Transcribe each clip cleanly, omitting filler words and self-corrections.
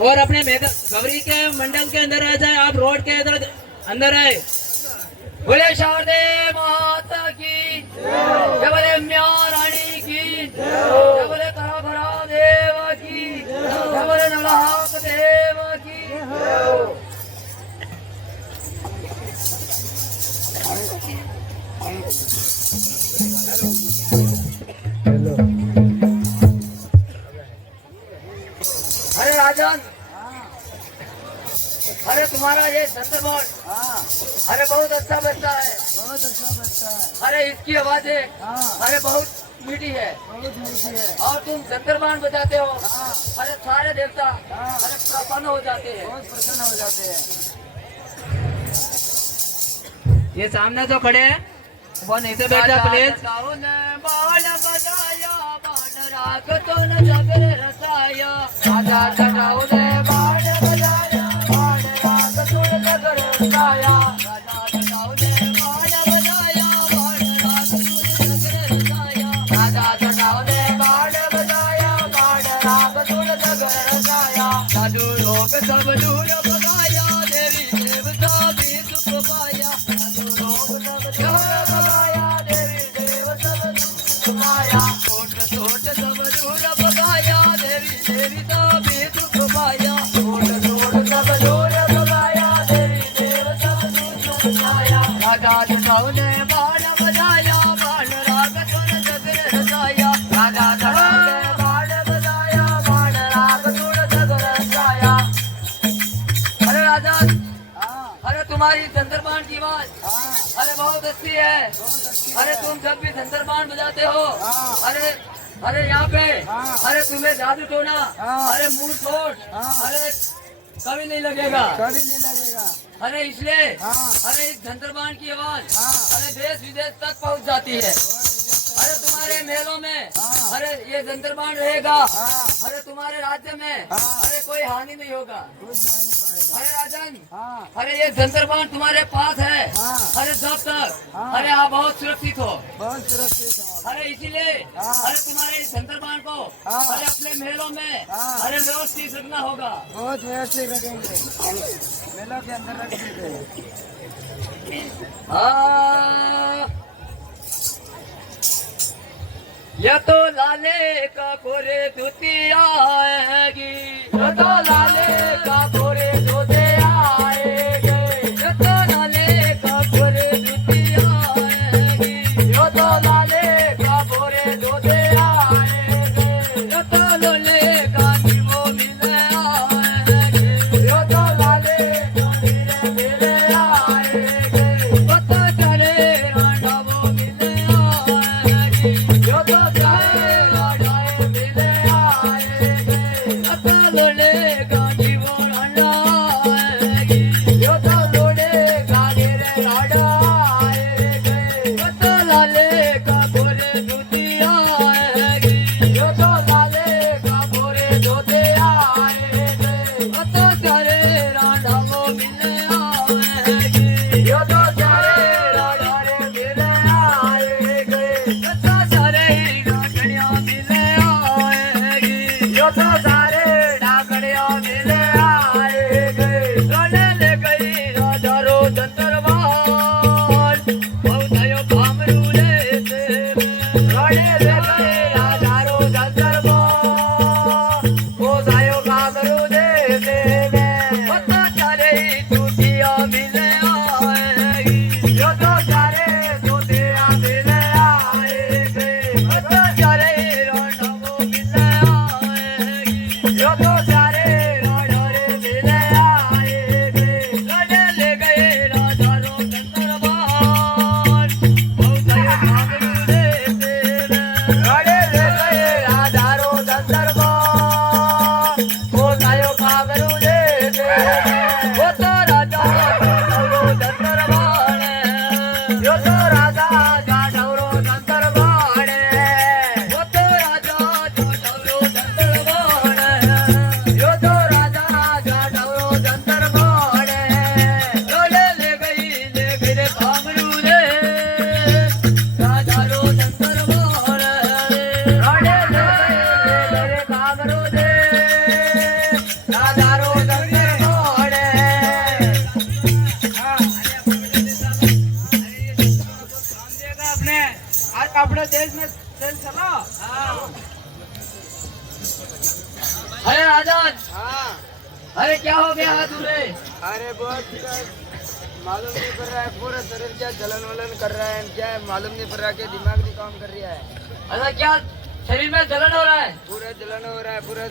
और अपने गवरी के मंडल के अंदर आ जाए, आप रोड के इधर अंदर आए। बोले शारदे माता की जय, बोले म्या रानी की जय, बोले कराभरा देव की जय, बोले नलाहक देव की। अरे राजन, अरे तुम्हारा ये संतबोल अरे बहुत अच्छा बजता है, बहुत अच्छा बजता है। अरे इसकी आवाजें अरे बहुत मीठी है, बहुत मीठी है। और तुम संतरबान बजाते हो, अरे सारे देवता अरे प्रसन्न हो जाते हैं, बहुत प्रसन्न हो जाते हैं। ये सामने जो खड़े हैं वो नीचे बैठ जा प्लीज। राग तो न जगर रसाया, राजा चढ़ाओ ने बाण बजाया, बाण राग तो न जगर रसाया, राजा चढ़ाओ ने बाण बजाया, बाण राग तो न जगर रसाया, राजा चढ़ाओ ने बाण बजाया, बाण राग तो न जगर रसाया। साधु लोग सब दूर भगाया, देवी देवता भी सुख पाया, साधु लोग सब दूर भगाया, देवी देवता सुख पाया, छोट छोट सब दूर भगाया, देवी देवता भी सुख पाया, छोट छोट सब दूर भगाया, देवी देवता सुख पाया। राजा चढ़ाओ ने बाण बजाया, बाण राग तो न जगर रसाया, राजा चढ़ाओ ने बाण बजाया, बाण राग तो न जगर रसाया। अरे राजा, अरे तुम्हारी संदरबान की आवाज अरे बहुत अच्छी है। अरे तुम जब भी संदरबान बजाते हो अरे यहाँ पे अरे तुम्हें जादू टोना अरे मुंह तोड़ अरे कभी नहीं लगेगा, कभी नहीं लगेगा। अरे इसलिए अरे इस संदरबान की आवाज अरे देश विदेश तक पहुँच जाती है। अरे तुम्हारे मेलों में अरे ये संदरबान रहेगा, अरे तुम्हारे राज्य में अरे कोई हानि नहीं होगा। अरे राजन, अरे ये संदरबान तुम्हारे पास है, अरे जब तक अरे आप बहुत सुरक्षित हो, बहुत सुरक्षित है। अरे इसीलिए अरे तुम्हारे इस संदरबान को अरे अपने मेलों में अरे व्यवस्थित रखना होगा। बहुत व्यवस्थित रखेंगे, मेलों के अंदर रख देंगे। या तो लाले का कोरे धोतिया आएगी, या तो लाले का कोरे धोते आएगे, या तो लाले का कोरे धोतिया आएगी, या तो लाले का कोरे धोते आएगे, या तो लाले का नीमो मिले आएगे, या तो लाले का नीरे मिले आएगे, पता चले रांडा वो मिले आएगी, या तो राजा रो जंतर राजारो दंदरबाण अपने आज अपने देश में चल चलो। अरे राजन, हाँ अरे क्या हो गया है तुम्हें? अरे बहुत मालूम नहीं पड़ रहा है, पूरा शरीर क्या जलन वलन कर रहा है, क्या है मालूम नहीं पड़ रहा कि दिमाग नहीं काम कर रहा है। अरे क्या शरीर में जलन हो रहा है? पूरा जलन हो रहा है, पूरा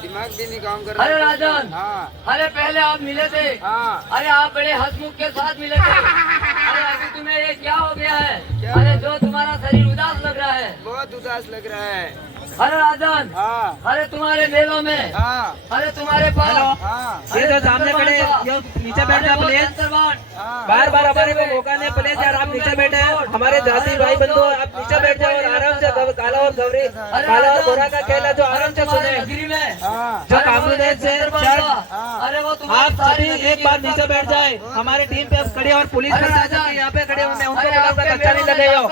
दिमाग भी नहीं काम कर रहा है। अरे राजन, हाँ अरे पहले आप मिले थे, हाँ अरे आप बड़े हंसमुख के साथ मिले थे। अरे अभी तुम्हें ये क्या हो गया है? क्या? अरे जो तुम्हारा शरीर उदास लग रहा है। बहुत उदास लग रहा है। अरे राजन, हाँ अरे तुम्हारे मेलों में, हाँ अरे तुम्हारे पास, हाँ ये जो सामने खड़े ये नीचे बैठ जाओ प्लीज। हाँ बार बार हमारे को मौका नहीं प्लीज यार, आप नीचे बैठे हैं। हमारे जाति भाई बंधु आप नीचे बैठ जाओ और आराम से काला और गौरी, काला और गोरा का खेल है जो आराम से सुने। नगरी में हाँ जो कामरूदेव से चढ़, अरे वो आप तुम्हारी सभी सारी एक बार नीचे बैठ जाए। हमारी टीम पे अब खड़े और पुलिस प्रशासन यहाँ पे खड़े होंगे, उनको बुलाकर अच्छा नहीं लगे हो।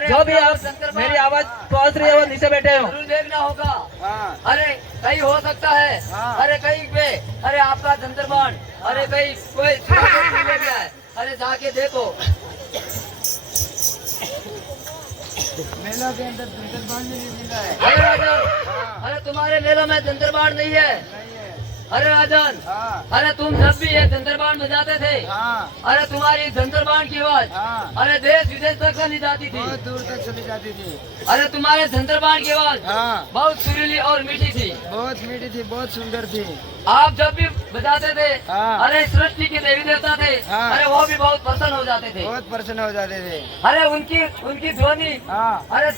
जो भी आप मेरी आवाज पहुंच रही है वो नीचे बैठे हो। जरूर देखना होगा। हाँ अरे कहीं हो सकता है, हाँ। अरे कहीं पे, अरे आपका धंधरबाण, अरे कहीं कोई ले गया है, अरे जाके देखो। मेला के अंदर धंधरबाण नहीं मिला है। अरे राजन, हाँ अरे तुम्हारे मेलों में धंधरबाण नहीं है। नहीं है। अरे राजन, हाँ अरे तुम जब भी ये धंधरबाण बजाते थे, हाँ अरे तुम्हारी धंधरबाण की आवाज, हाँ अरे देश विदेश तक नहीं जाती थी। बहुत दूर तक चली जाती थी। अरे तुम्हारे धंधरबाण की आवाज हाँ बहुत सुरीली और मीठी थी। बहुत मीठी थी, बहुत सुंदर थी। आप जब भी बजाते थे, हाँ। अरे सृष्टि के देवी देवता थे, हाँ। अरे वो भी बहुत प्रसन्न हो जाते थे। बहुत प्रसन्न हो जाते थे। अरे उनकी ध्वनि, हाँ अरे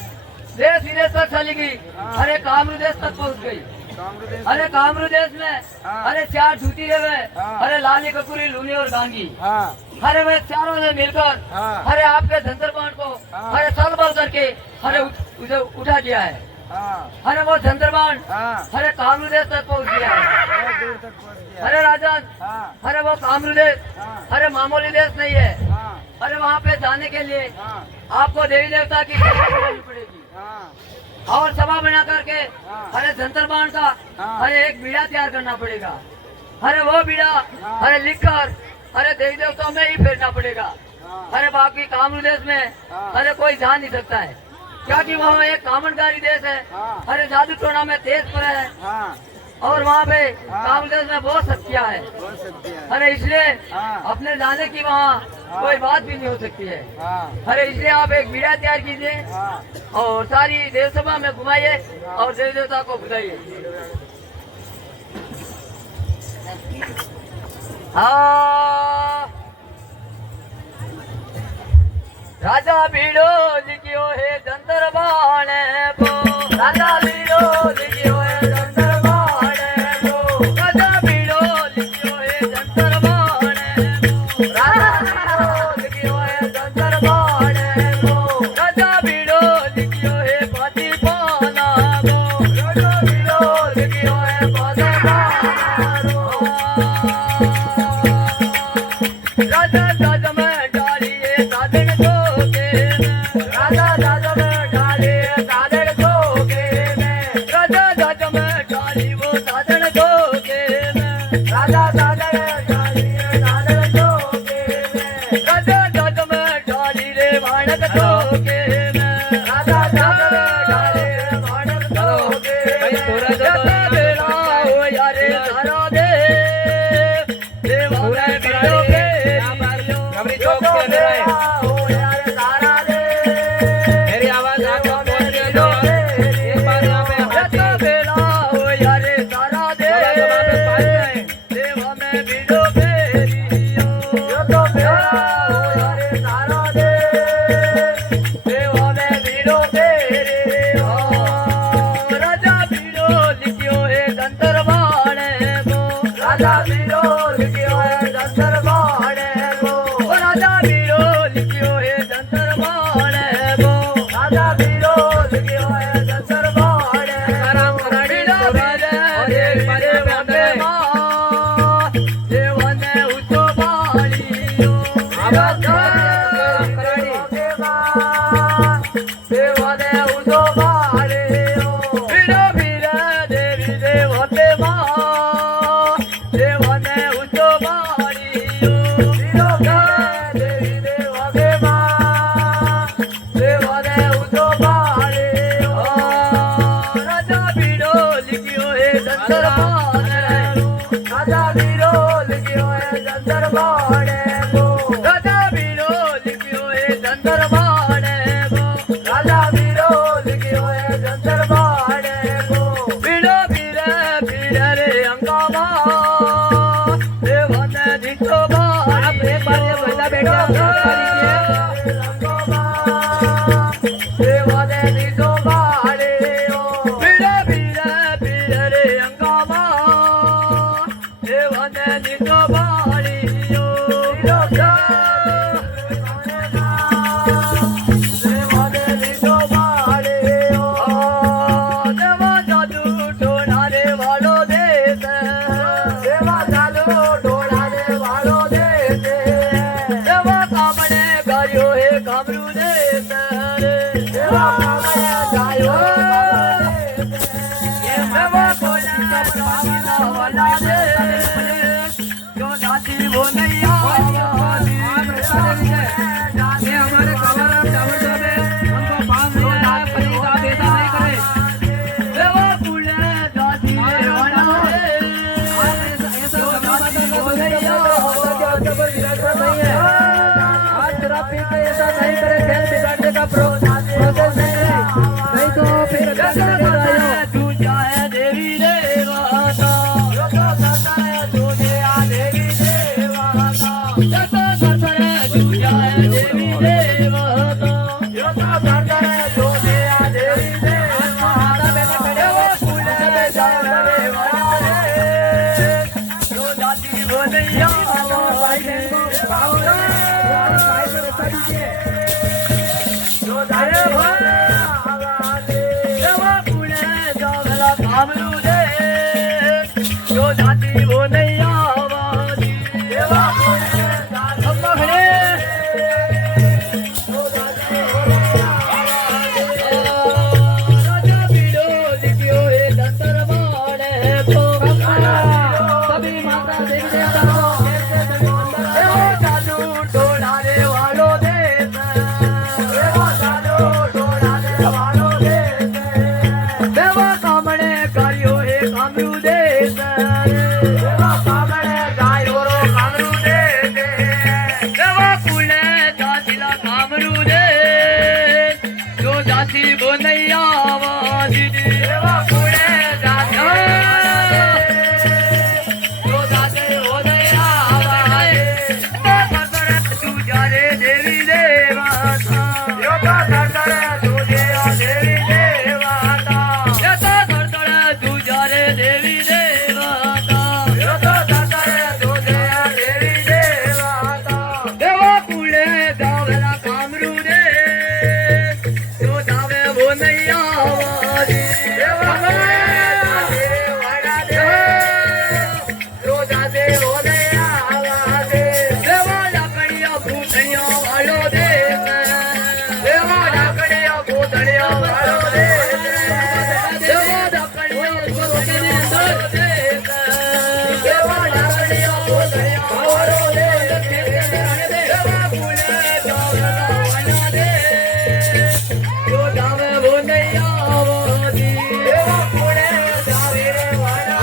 देश विदेश तक चली गई, हाँ। अरे कामरू देश तक पहुंच गई। कांग्रेस अरे कामरू देश में, हाँ। अरे चार झूठी रहे, हाँ। अरे लाली कपूरी, लूनी और गांगी, हाँ अरे वे चारों ने मिलकर, हाँ। अरे आपके धंधरबाण को, हाँ। अरे साल भर करके, अरे उसे उठा दिया है। हाँ अरे वो धंधरबाण, हाँ अरे कामरू देश तक पहुंच गया है। बहुत दूर तक पहुंच गया। अरे राजन, हाँ अरे वो कामरू देश, हाँ अरे मामूली देश नहीं है। हाँ अरे वहाँ पे जाने के लिए हाँ आपको देवी देवता की सभा बनानी पड़ेगी, हाँ और सभा बना करके हाँ। अरे धंधरबाण का, हाँ। अरे एक बीड़ा तैयार करना पड़ेगा। अरे वो बीड़ा, हाँ। अरे लिखकर, अरे देवी देवताओं में ही फेरना पड़ेगा। हाँ अरे बाकी कामरू देश में, हाँ। अरे कोई जा नहीं सकता है, क्योंकि वहाँ एक कामनकारी देश है। हाँ। अरे जादू टोना में तेज पर है, हाँ और वहाँ पे हाँ। कामरू देश में बहुत शक्तियाँ है। बोल सकते हैं। अरे इसलिए हाँ। अपने जाने की वहाँ हाँ। कोई बात भी नहीं हो सकती है। हाँ अरे इसलिए आप एक बीड़ा तैयार कीजिए हाँ और सारी देव सभा में घुमाइए और देवी देवता को बुलाइए। हाँ, राजा बीड़ो लिखियो है धंधरबाण को, राजा बीड़ो लिखियो है धंधरबाण को, राजा बीड़ो लिखियो है धंधरबाण को, राजा बीड़ो लिखियो है धंधरबाण को, राजा बीड़ो लिखियो है पाती पाना को, राजा बीड़ो लिखियो है पाती पाना को। राजा राजा में डालिए साधन को के में, राजा राजा में डालिए साधन को के में, राजा राजा में डाली वो साधन को के में, राजा राजा में डालिए साधन को के में, राजा राजा में डाली रे माणक को के में, राजा राजा में डाली रे माणक को के में, राजा बेड़ा हो यारे सारा दे देवा में बिड़ो के गमरी चौक के अंदर आए। मेरी आवाज आपको पहुंच रही है तो एक बार यहाँ पे थोड़ा सा वहाँ पे पास जाए। राजा बीरो लिखियो है धंधरबाण को, राजा बीरो लिखियो है धंधरबाण को, राजा बीरो लिखियो है धंधरबाण आराम कराड़ी और एक बार यहाँ पे अंदर आए। देवने उसको बालियो आवाज कराड़ी देवने उसको बालियो बीरो बीरा देवी देवते माँ राजा वीरो लिखियो है जंतर बाड़े को राजा वीरो लिखियो है जंतर बाड़े को राजा वीरो लिखियो है जंतर बाड़े को बीड़ो बीरे बीरे रे अंगामा देवन दिखो बाड़ आप एक बार ये महिला बेटी आप नोट कर लीजिए। देवन दिखो बाड़े ओ बीड़ो बीरे बीरे रे अंगामा देवन दिखो बाड़ी ओ देवन दिखो बाड़े ओ देवा जादू टोनारे वालो देश देवा जादू टोनारे वालो देश देवा कामने गायो हे कामरू देश देवा कामने गायो देवा कोला कामना वाला देश जो दादी वो नहीं ये हमारे कवर टावर साहब है, हमको 5 मिनट है, प्लीज आप ऐसा नहीं करें। देवा कुले दादी वाला ऐसा कभी बात पर विराजमान नहीं है। आज शराब पी के ऐसा नहीं करे, खेल बिगाड़ने का प्रोसेस नहीं है, नहीं तो फिर अच्छा लगेगा। तू जाए देवी देवाता तू जाए देवी देवाता तू जाए देवी देवाता तू जाए देवी देवाता देवा फूले जावे वाले जो जाती वो नहीं जो जाए देवा फूले जावला कामरू दे जो जाती वो नहीं आवाज़ी देवा फूले अम्मा खड़े जो जाती वो नहीं आवाज़ी राजा बीड़ो लिखियो है दंतर बाड़े को सभी माता देवी देवताओं देवा जादू टोनारे वालो देश देवा जादू टोनारे वालो देश देवा कामने गायो हे कामरू देश देवा कामने गायो रो कामरू देश देवा कुले दादिला कामरू देश जो जाती वो नहीं आवाज़ी देवा कुले दादा जो जाते वो नहीं आवाज़ी तू जारे देवी देवाता यो का धड़धड़ तू जेरा देवी देवाता यो का धड़धड़ तू जारे देवी देवाता यो का धड़धड़ तू जेरा देवी देवाता देवा कुले दावला कामरू दे जो दावे वो नहीं आवाज़ी देवा जो जाते वो नहीं आवाज़ी देवा लाकड़िया भूतड़िया वालो देश देवा लाकड़िया भूतड़िया वालो देश देवा लाकड़िया भूतड़िया वालो देश देवा लाकड़िया भूतड़िया वालो देश देवा फूले दावला वाला देश जो दावे वो नहीं आवाज़ी देवा फूले दावे वाला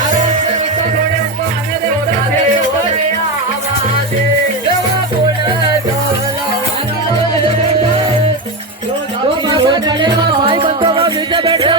भाई बंधुओं को नीचे बैठो।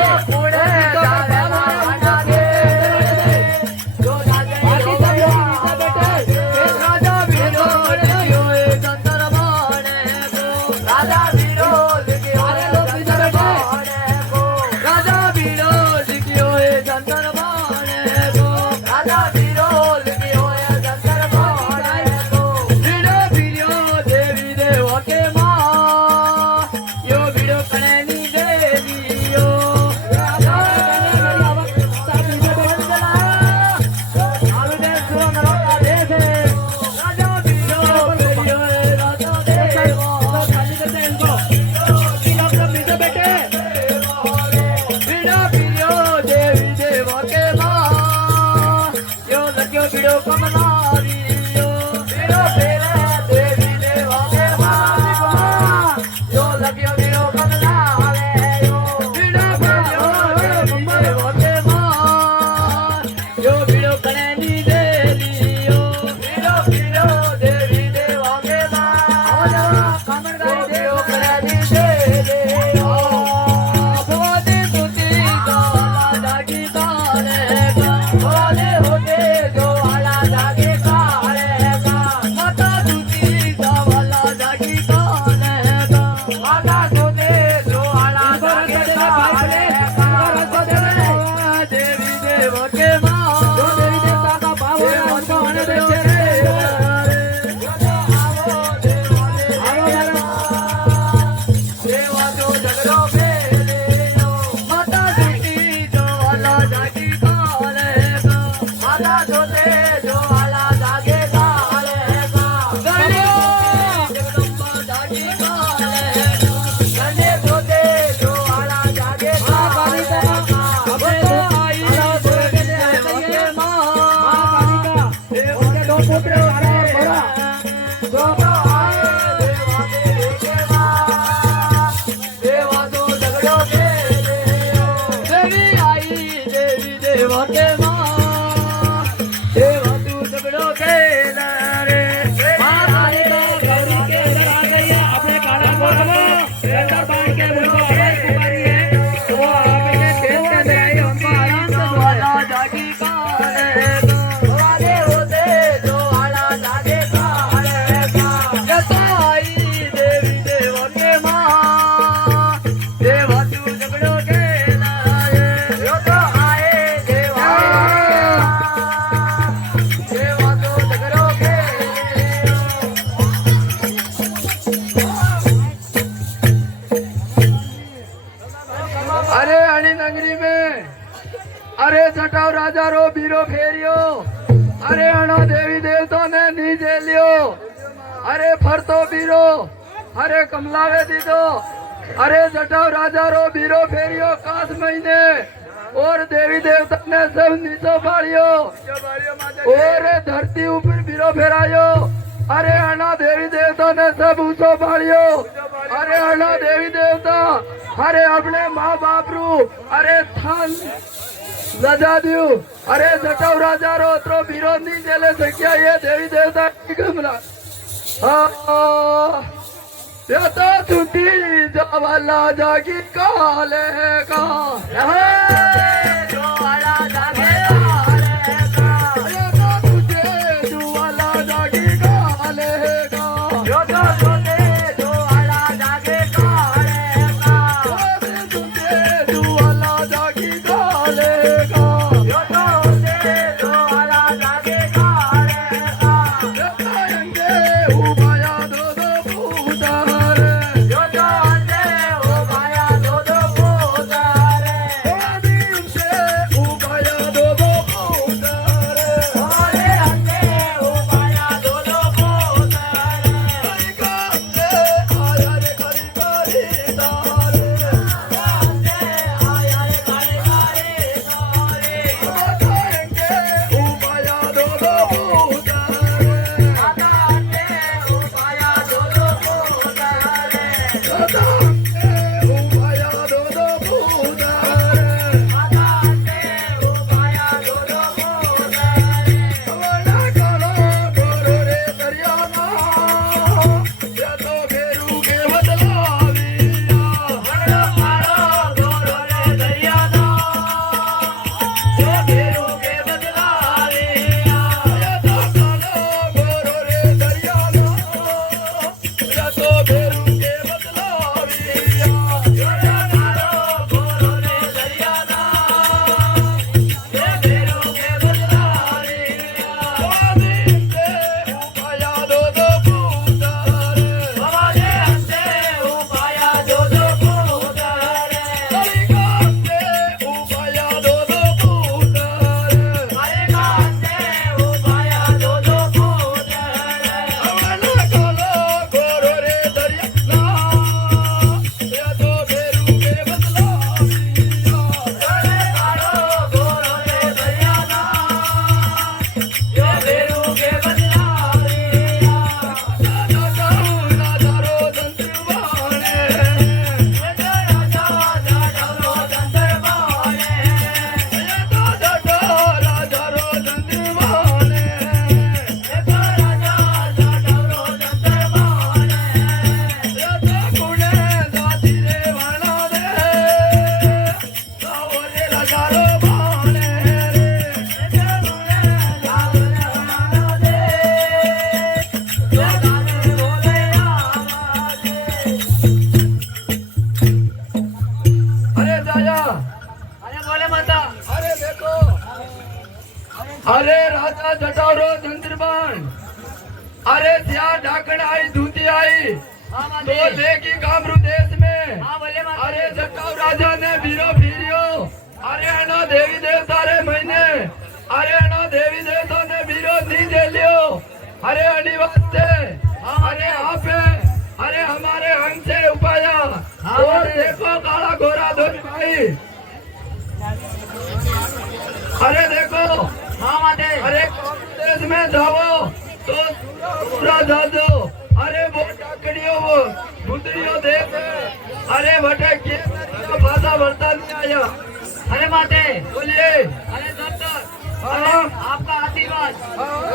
जोते ज्वाला जागे कालेगा जगदम्बा जागी कालेगा गणे जोते ज्वाला जागे कालेगा अपने दो पुत्र देवा तो झगड़ो के देवी आई देवी देवा के माँ देवा तू झगड़ो के रे माँ काली तो गौरी के अंदर आ गई है अपने काला कोट में अंदर बांध के उनको अभय कुमारी है तो वो आपके खेत के अंदर आई उनको आराम से ज्वाला जागी कालेगा वाले होते ज्वाला जागे कालेगा जता आई देवी देवा के माँ देवा तू झगड़ो के लाए यो तो आए देवा देवा तू झगड़ो के अरे अणी नगरी में अरे जटाव राजा रो बीरो फेरियो अरे अणो देवी देवता ने नीचे लियो अरे फरतो बीरो अरे कमलावे दीदो अरे जटाव राजा रो बीरो फेरियो कास महीने और देवी देवता ने सब नीचो फाड़ियो और धरती ऊपर बीरो फेरायो अरे अणा देवी देवता ने सब ऊंचो फाड़ियो अरे अणा देवी देवता अरे अपने माँ बाप रू अरे थान रजा दियो अरे जटाव राजा रो तो विरोध नहीं चले सकिया ये देवी देवता की कमरा ये तो छुट्टी जवाला जागी काले का ज्वाला जागे कालेगा ये तो तुझे जुवाला जागी काले का यो तो जोते ज्वाला जागे कालेगा तुझे जुवाला जागी काले का यो तो होते ज्वाला जागे कालेगा जटायंगे उबाया दो दो पूतारे यो तो होते हो माया दो दो पोतारे दिन से उबाया दो दो पूतारे हमारे हंसे हो माया दो दो पोतारे आया रे करी करी तारे हंसे आया रे काले काले तारे जटायंगे उबाया दो दो पूतारे आता हंसे हो माया दो दो पोतारे जटायंगे उबाया दो दो पूतारे आता हंसे हो माया दो दो पोतारे वना कालो गोरो रे दरियाना या तो घेरू के बदलाविया वरडो मारो गोरो रे दरियाना जो घेरू के बदलाविया या तो कालो गोरो रे दरियाना या तो घेरू के बदलाविया वरडो मारो गोरो रे दरियाना जो घेरू के बदलाविया दिन से उबाया दो दो पूतारे हमारे हंसे हो माया दो दो पोतारे कलिकाल से उबाया दो दो पूतारे हमारे हंसे हो माया दो दो पोतारे वना कालो गोरो रे दरियाना या तो घेरू के बदलाविया वरडो मारो गोरो रे दरियाना जो घेरू के बदलाविया राजा रो दंतवाने राजा राजा रो दंतर बाणे राजा रो दंतवाने राजा राजा रो दंतर बाणे राजा कुणे दादी रे वाला दे सावरे राजा रो बाणे अरे जाया अरे बोले माता अरे देखो अरे राजा जटारो चंद्रबाण अरे त्या ढाकण आई धूती आई हाँ तो माता लेकी कामरू देश में हाँ बोले माता अरे जटाव राजा ने वीरो फिरियो अरे अनो देवी देवता रे महीने अरे अनो देवी देवता माते अरे देश में जाओ तो पूरा जा दो। अरे वो टाकड़ियों वो गुदड़ियों देख अरे बटे के भाषा बढ़ता नहीं आया। अरे माते बोलिए। अरे डॉक्टर आपका आशीर्वाद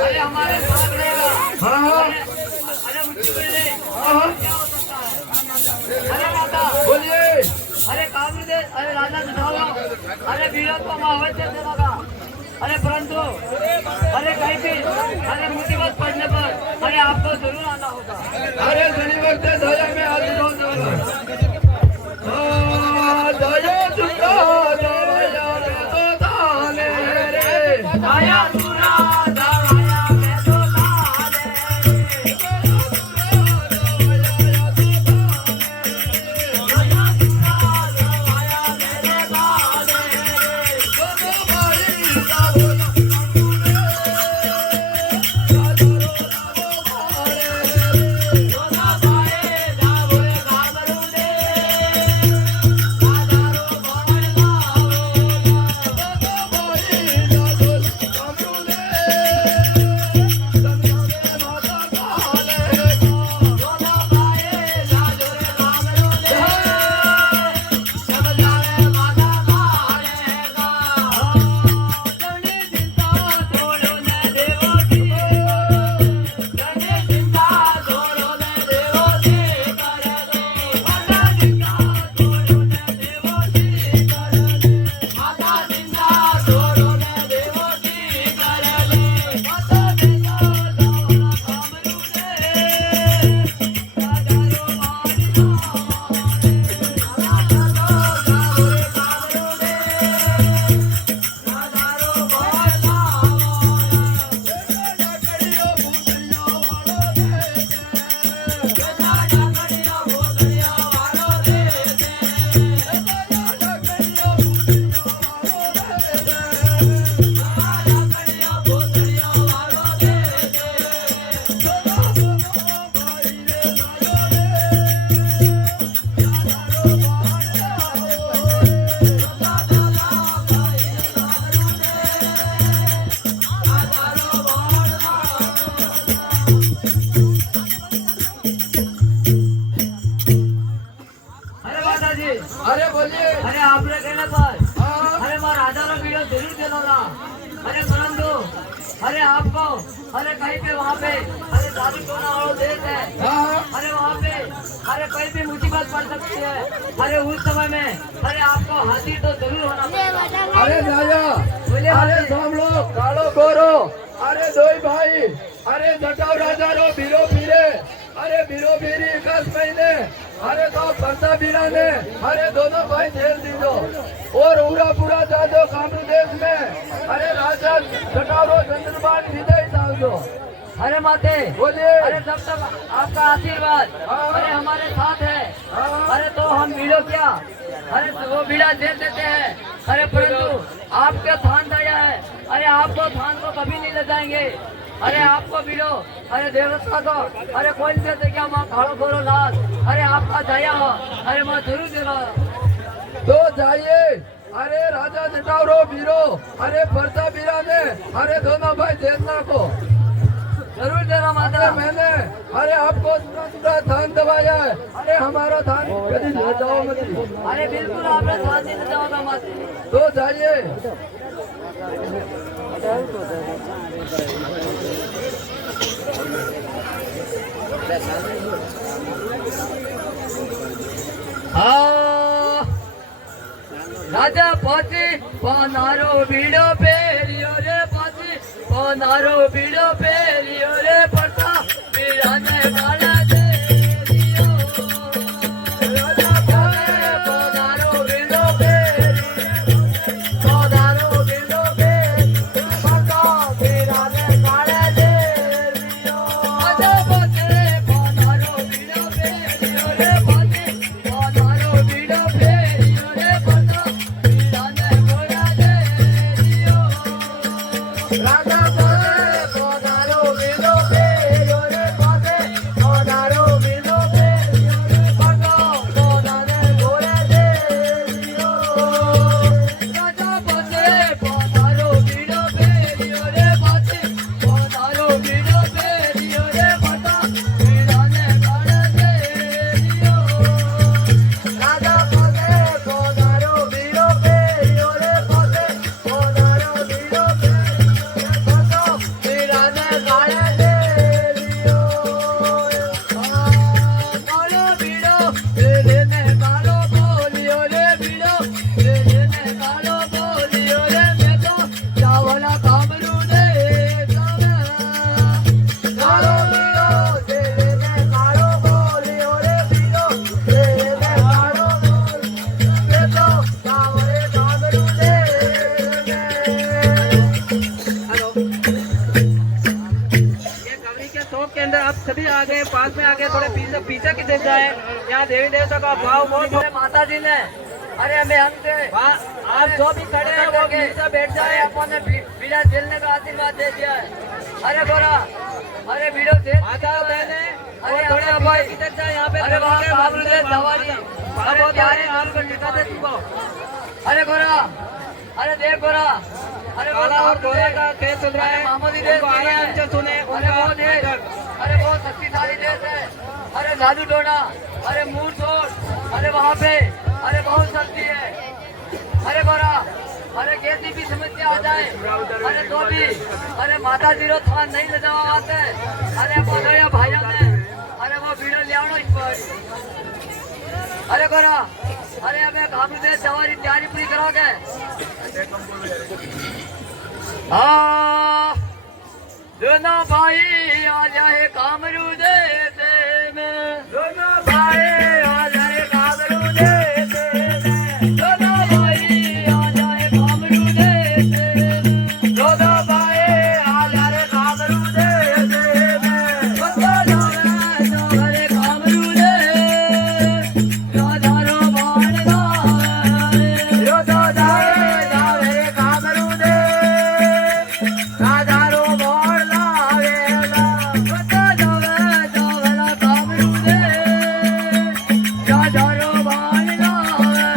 अरे हमारे साथ रहेगा। हाँ अरे मुझे बोले हाँ अरे माता बोलिए। अरे काबू दे अरे राजा दिखाओ अरे वीरों को मैं अवश्य देगा। अरे परंतु अरे कहीं भी अरे मुसीबत पड़ने पर अरे आपको जरूर आना होगा। अरे शनि वक्त दया में आज दया चुका दया तो ताने रे दया सुना दया मैं तो ताने दया सुना दया मेरे बाले सोना पाए दावरे गाबरू दे हजारों भवन सोना पाए दावरे गाबरू दे सब जाने माता मारेगा जनी चिंता छोड़ो ने देवो की जनी चिंता छोड़ो ने देवो की कर दो माता चिंता छोड़ो ने देवो की कर दे माता चिंता छोड़ो ने देवो की कर दे माता चिंता छोड़ो कामरू दे हजारों मारी अरे माता जी अरे बोलिए। अरे आपने कहने पर हाँ अरे मैं राजा रो वीडियो जरूर दे दूंगा। अरे परंतु अरे आपको अरे कहीं पे वहाँ पे अरे दारू टोना वालों देश है हाँ अरे वहाँ पे अरे कहीं भी मुसीबत पड़ सकती है। अरे उस समय में अरे आपको हाजिर तो जरूर होना पड़ेगा। अरे राजा बोलिए अरे हाजिर। हम लोग कालो गोरो अरे दो भाई अरे जटाव राजा रो बीरो फिरे अरे बीरो फिरी 21 महीने अरे तो बंदा बीरा ने अरे दोनों भाई जेल दी दो और पूरा पूरा जा दो कामरू देश में अरे राजा जटाव रो चंद्रबान विजय डाल दो। अरे माते बोलिए। अरे जब तक आपका आशीर्वाद हाँ। अरे हमारे साथ है हाँ। अरे तो हम बीड़ो क्या अरे तो वो बीड़ा दे देते हैं। अरे परंतु आपके थान दया है अरे आपको थान को कभी नहीं ले जाएंगे। अरे आपको बीड़ो अरे देवता को अरे कोई नहीं देते क्या माँ खाड़ो खोरो लाल अरे आपका दया हो अरे मैं जरूर दे रहा हूँ। तो जाइए अरे राजा जटाव रो बीरो अरे परता बीरा ने अरे दोनों भाई जेलना को जरूर दे रहा माता। अरे मैंने अरे आपको पूरा धान दबाया है अरे हमारा धान कभी ले जाओ मत। अरे बिल्कुल आपने थान नहीं ले जाओगा माते। तो जाइए। हाँ राजा पाची पनारो बीड़ो पेरियो रे पाची पनारो बीड़ो पेरियो रे पड़ता बीड़ा ने गाना दे दियो राजा पाचे पनारो बीड़ो पेरियो पनारो बीड़ो पेरियो पड़ता बीड़ा ने गाना दे दियो राजा पाचे पनारो बीड़ो पेरियो रे पाची पनारो बीड़ो पेरियो रे पड़ता बीड़ा ने गाना दे दियो राजा पाचे पनारो बीड़ो अंदर आप सभी आगे पास में आगे थोड़े पीछे पीछे की तरफ जाए। यहाँ देवी देवता का भाव बहुत अरे माता जी ने अरे हमें हमसे आप जो भी खड़े हैं वो नीचे बैठ अरे जाए। अपन ने बिना झेलने का आशीर्वाद दे दिया है। अरे बोरा अरे वीडियो से माता बहने अरे और थोड़े भाई भाई की तरफ जाए। यहाँ पे अरे वहाँ लड़के काबुल दे सवारी बहुत अरे प्यारे नाम को टिका दे तुमको। अरे गोरा अरे देख गोरा अरे काला और गोरे का खेल चल रहा है। मामूली देश उनको नहीं है। आराम से सुने अरे उनका बहुत देश अरे बहुत शक्तिशाली देश है। अरे जादू टोना अरे मुंह छोड़ अरे वहाँ पे अरे बहुत शक्ति है। अरे गोरा अरे कैसी भी समस्या आ जाए अरे तो भी अरे माता जी रो थान नहीं ले जावा आते अरे बोलो भाइयों ने अरे वो वीडियो ले आओ इस पर। अरे गोरा अरे हमें काबू दे सवारी तैयारी पूरी करा के हाँ दोनों भाई आ जाए कामरू दे में दोनों भाई आ जाए कामरू दे में दोनों भाई आ जाए कामरू दे में दोनों भाई आ जाए कामरू दे में दोनों भाई कामरू दे राधारो बाण गावे यो तो जावे जावे कामरू दे राधारो बाण लावेला यो तो जावे जावेला कामरू दे राधारो बाण गावे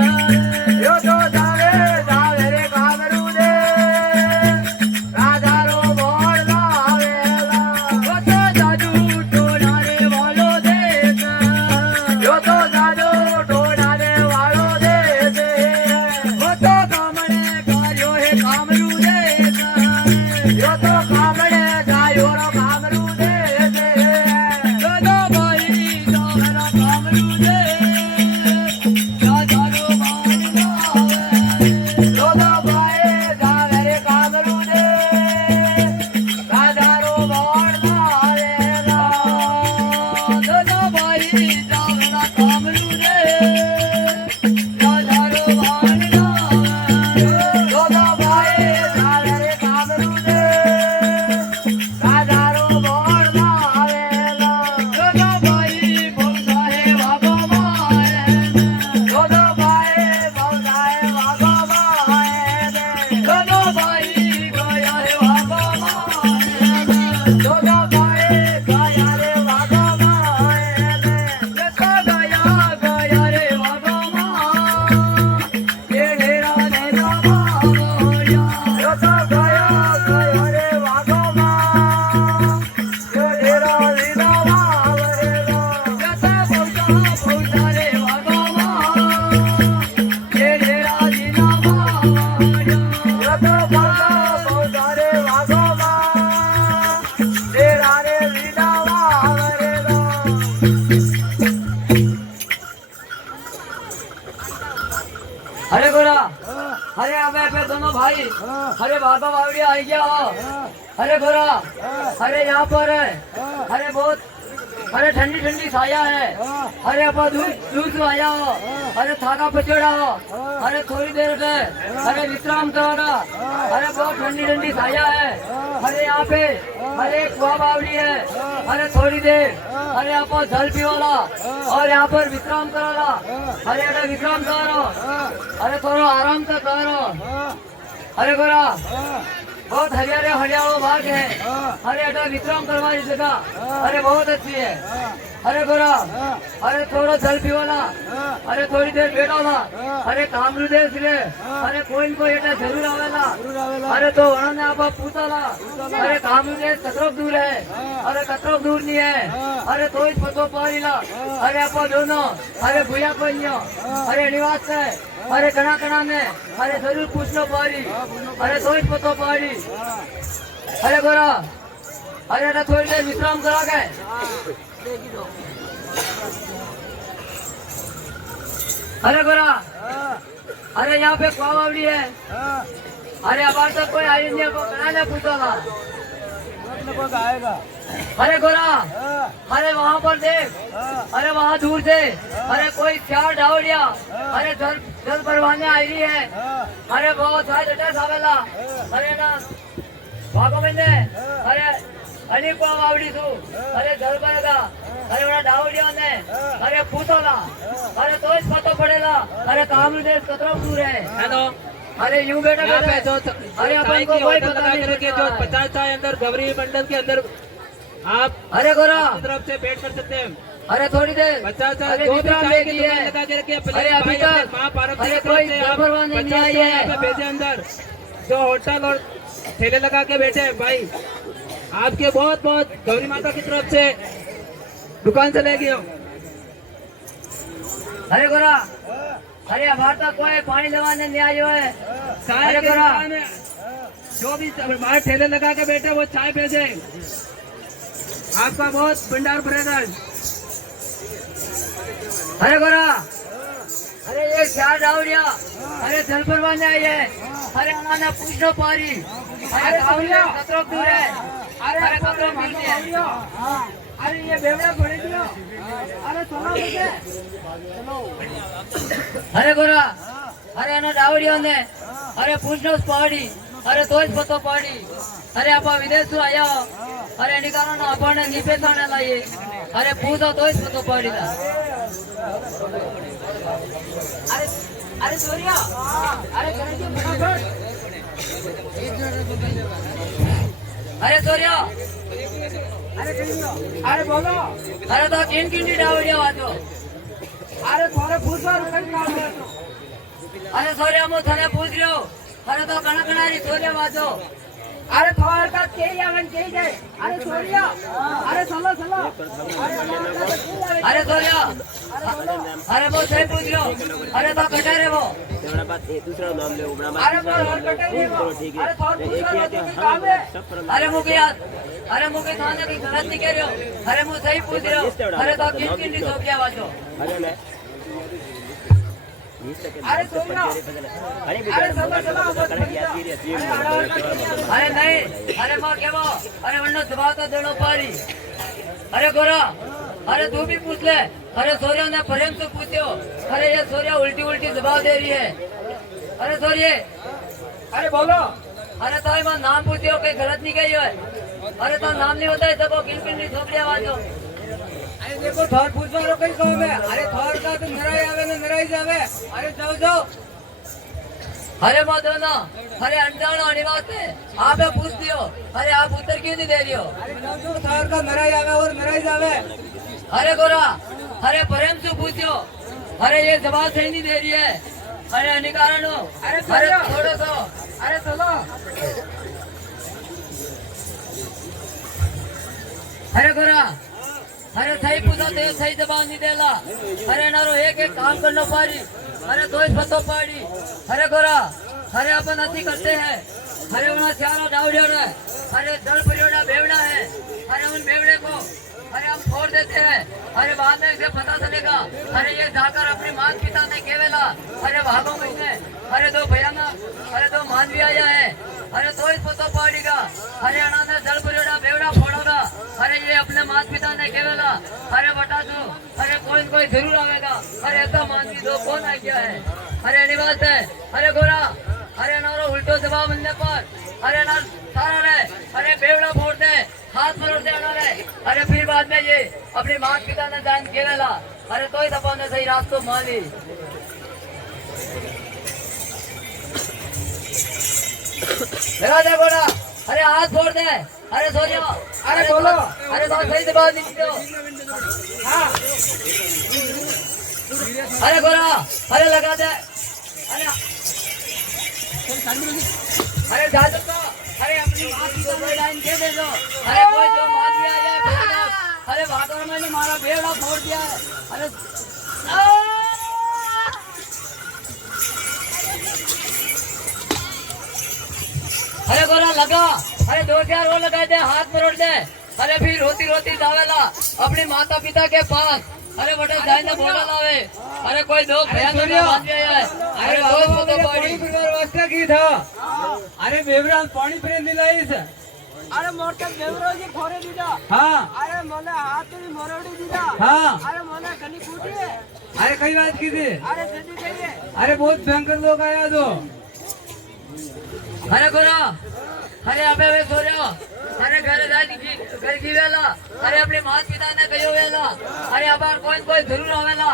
यो तो जावे जावे रे कामरू दे राधारो बाण लावेला यो तो जादू टोनारे वालो देश यो तो जादू टोनारे वालो देश वो तो कामणे गायो है कामरू देश यो तो कामणे गायो रो कामरू देश यो तो भाई जावेला कामरू देश राधारो बाण गावे यो तो भाई जावे रे कामरू देश राधारो बाण गावेला दोनों भाई जावेला कामरू देश राधारो बाण गावे दोनों भाई जावे रे कामरू देश राधारो बाण गावेला दोनों भाई भौसा है वागो माए दोनों भाई भौसा है वागो माए दोनों भाई गया है वागो माए दोनों भाई गया रे वागो माए देखो गया रे वागो माए ये ढेरा ढेरा माया यो तो गया रे वागो माए ये ढेरा ढेरा मावेला यो तो भौसा रे वागो माए ये ढेरा ढेरा माया यो तो भौसा रे वागो माए ढेरा रे ढेरा मावेला अरे गोरा अरे अबे पे दोनों भाई अरे बाबा बावड़ी आई गया अरे गोरा अरे यहाँ पर है अरे बहुत अरे ठंडी ठंडी छाया है अरे अपा दूर से आया हो अरे थाका पचड़ा हो अरे थोड़ी देर के अरे विश्राम करोगा अरे बहुत ठंडी ठंडी छाया है अरे यहाँ पे अरे एक कुआ बावड़ी है अरे थोड़ी देर अरे आप जल पियोला और यहाँ पर विश्राम करोला अरे विश्राम करो अरे थोड़ा आराम से करो अरे गोरा बहुत हरियाले हरियालो भाग है अरे अटा विश्राम करवानी जगह अरे बहुत अच्छी है अरे गोरा अरे थोड़ा जल पियोला अरे थोड़ी देर बैठो ना अरे कामरू देश रे अरे कोई न कोई एटा जरूर आवेला अरे तो उन्होंने आप पूछाला अरे कामरू देश कतरो दूर है अरे कतरो दूर नहीं है अरे तो इस पतो पारीला अरे आप दोनों अरे भूया कोई अरे निवास है अरे कना कना ने अरे जरूर पूछना पारी अरे तो इस पतो पारी अरे गोरा अरे एटा थोड़ी देर विश्राम करा के अरे गोरा अरे यहाँ पे कुआ बावड़ी है अरे अब तक कोई आई नहीं को कना पूछा आएगा अरे गोरा अरे वहाँ पर देख अरे वहाँ दूर से अरे कोई चार डावड़िया अरे जल भरवाने आई रही है अरे बहुत सारे डटा सावेला अरे ना भागो मैंने अरे आणि को आवडी तू अरे दरबारगा अरे वडा डावडियाने अरे पूतोला अरे तोच पतो पडेला अरे कामरू देश कतरो दूर है हेलो अरे यूं बेटा यहाँ पे जो अरे अपन चाय को की कोई होटल पता लगा नहीं करके जो 50 चाय अंदर गौरी मंडल के अंदर आप अरे गोरा अपनी तरफ से बैठ कर सकते हैं। अरे थोड़ी देर 50 चाय अरे जो भी विश्राम चाय की लेगी दुकान है लगा करके अरे अभी तक माँ पार्क अरे की कोई तरफ से आप जबरवान नहीं 50 आई चाय है यहाँ पे भेजे अंदर जो होटल और ठेले लगा के बैठे हैं भाई आपके बहुत बहुत गौरी माता की तरफ से दुकान से ले गए। अरे गोरा अरे हमारे तक कोई पानी लगाने नहीं आयो है चाय अरे की गोरा दुकान है, जो भी बाहर ठेले लगा के बैठे वो चाय भेजे। आपका बहुत भंडार भरेगा। अरे गोरा अरे ये क्या डावड़िया अरे जल भरवाने आई है अरे आना पूछो पारी अरे डावड़िया कतरो दूर है अरे कतरो मिलती है अरे ये बेवड़ा पड़े दियो अरे चलो मुझे अरे गोरा अरे ना डावड़िया ने अरे पूछो उस पहाड़ी अरे तोच पतो पहाड़ी अरे आप विदेश से आया हो अरे निकालो ना अपन नीपे खाने लाइए अरे पूछो तोच पतो पहाड़ी था अरे अरे सूर्या अरे करेंगे फटाफट अरे सूर्या अरे बोलो अरे तो किन किन डावड़िया वाजो अरे थोड़े पूछो कहीं काम है तो अरे सूर्या मु थाने पूछ रहे हो अरे तो कणा कणारी सूर्या वाजो अरे थोड़ा का के आवन के जाए अरे सूर्या अरे चलो चलो अरे सूर्या अरे वो सही पूछ लो अरे तो कटे रे वो दूसरा नाम ले अरे वो और कटे रे वो अरे थोड़ा पूछ लो तो काम है अरे मुके यार अरे मुके थाने की गलत नहीं कह रहे हो अरे मु सही पूछ रहे हो अरे तो किन किन सो क्या वाजो अरे सूर्या अरे चलो चलो अरे नहीं अरे माँ क्या वो अरे वरना दबा तो दोनों पारी अरे गोरा अरे तू भी पूछ ले अरे सूर्या ने प्रेम से पूछो अरे ये सूर्या उल्टी उल्टी जवाब दे रही है अरे सूर्य अरे बोलो अरे तो मां नाम पूछो कहीं गलत नहीं कही है अरे तो नाम नहीं होता है सबको किन किन झोपड़िया वाजो अरे देखो थोड़ पूछवा रो कहीं कहो मैं अरे थोड़ का तो नराई आवे ना नराई जावे अरे जाओ जाओ अरे माँ दोनों अरे अनजान अनिवास है आप पूछ दियो अरे आप उत्तर क्यों नहीं दे रही हो अरे जाओ थोड़ का नराई आवे और नराई जावे अरे गोरा अरे प्रेम से पूछो अरे ये जवाब सही नहीं दे रही है अरे निकारण हो अरे थोड़ा सा अरे चलो अरे गोरा अरे सही पूछा तो सही जवाब नहीं देला अरे नारो एक एक काम करना पारी अरे दो पतो पाड़ी अरे गोरा अरे अपन अति करते हैं अरे वहाँ चारों डावड़िया है अरे दल परियोड़ा बेवड़ा है अरे उन बेवड़े को अरे हम छोड़ देते हैं अरे बाद में इसे पता चलेगा अरे ये जाकर अपने माता पिता ने केवला अरे भागो महीने अरे दो भयानक अरे दो मानवी आया है अरे तो इस पतो पड़ेगा अरे अनाथ जल परियोड़ा बेवड़ा फोड़ोगा अरे ये अपने माता पिता ने केवला अरे बता दो अरे कोई जरूर आवेगा अरे ऐसा मानवी दो कौन आ गया है अरे निवास है अरे गोरा अरे नारो उल्टो जवाब मिलने पर अरे ना सारा रहे अरे बेवड़ा फोड़ दे हाथ मरोड़ दे रहे अरे फिर बाद में ये अपने माता पिता ने जान केवला अरे तो ही दफा ने सही रास्तों मान ली लगा दे गोरा अरे हाथ फोड़ दे अरे सो जाओ अरे बोलो अरे तो सही जवाब नहीं दो हाँ अरे गोरा अरे लगा दे अरे अरे जा सकता अरे अपनी माँ की तो लाइन के दे दो अरे कोई जो मान दिया जाए अरे भागोर मैंने मारा बेड़ा फोड़ दिया है अरे अरे गोरा लगा अरे दो चार वो लगा दे हाथ मरोड़ दे अरे फिर रोती रोती जावेला अपने माता पिता के पास अरे बटे जाए ना बोला लावे अरे कोई दो भयंकर मान दिया है अरे दोस्त को तो बड़ी व्यवस्था की था अरे बेवरा पानी प्रेम दिलाईस अरे मोटे बेवरो जी खोरे दीदा हाँ अरे मोने हाथ में मरोड़ी दीदा हाँ अरे मोने गली कूटी है अरे कई बात की थी अरे जल्दी कहिए अरे बहुत भयंकर लोग आया तो अरे गोरा अरे अबे वे सो रहे हो अरे કઈ કીધેલા અરે આપણી માત પિતાને કહ્યું વેલા અરે અબાર કોઈ કોઈ જરૂર આવેલા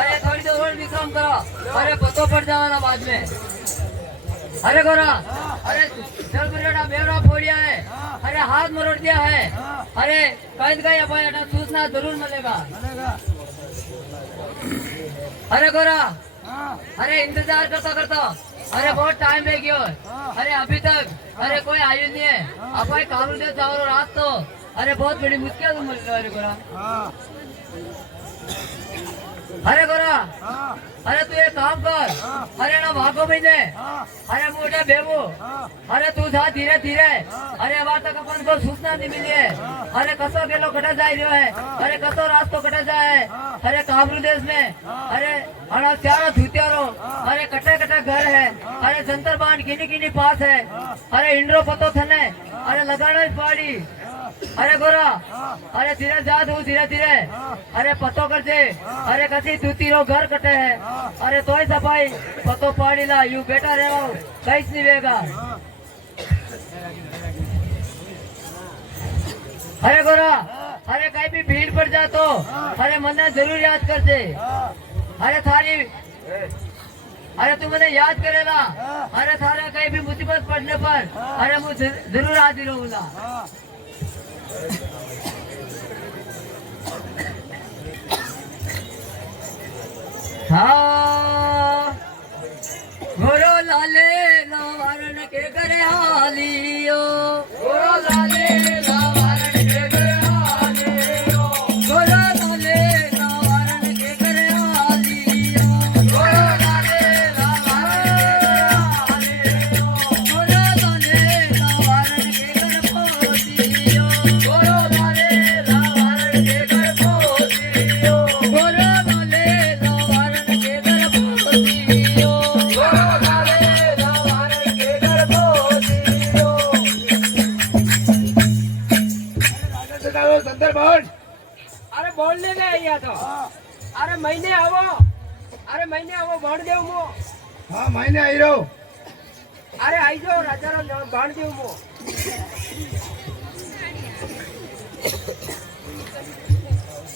અરે થોડી તો થોડી વિશ્રામ કરો અરે પતો પડ જવાના बाद में अरे गोरा अरे चल बेटा बेवड़ा फोड़िया है अरे हाथ मरोड़ दिया है अरे कहीं कहीं अपाय अटा सूचना जरूर मिलेगा अरे गोरा अरे इंतजार करता करता अरे बहुत टाइम ले गयो अरे अभी तक अरे कोई आयु नहीं है अपाय काबू दे चावल रात तो अरे बहुत बड़ी मुश्किल मिल रहा है अरे गोरा अरे गोरा अरे तू एक काम कर अरे ना भागो महीने अरे मोटे बेबू अरे तू जा धीरे धीरे अरे अब तक अपन को सूचना नहीं मिली है अरे कसो गेलो कटा जाए रहो है अरे कसो रास्तो कटा जाए अरे काबरू देश में अरे अड़ा चारो धूतियारो अरे कटे कटे घर है अरे जंतर बांध किनी किनी पास है अरे इंड्रो पतो थने अरे लगाना ही पाड़ी अरे गोरा अरे धीरे जा तू धीरे धीरे अरे पतो कर दे अरे कसी दूती रो घर कटे है अरे तो ही सफाई पतो पाड़ी ला यू बेटा रहो कहीं नहीं वेगा अरे गोरा अरे कहीं भी भीड़ पड़ जा तो अरे मन्ना जरूर याद कर दे अरे थारी अरे तू मुझे याद करेला अरे थारे कहीं भी मुसीबत पड़ने पर अरे मुझे जरूर हाजिर रहूंगा हाँ गोरो लाले लावारण के करे हालियो गोरो लाले लावारण के करे हालियो गोरो लाले लावारण के करे हालियो गोरो लाले लावारण गोरो लाले लावारण के करे पोतियो गोरो लाले लावारण के करे पोतियो गोरो लाले लावारण के करे पोतियो गोरो लाले लावारण के करे पोतियो संतर बोल अरे बोलने ने आया तो अरे महीने आवो बाण देव मो हाँ महीने आई रहो अरे आई जाओ राजा रो बाण देव मो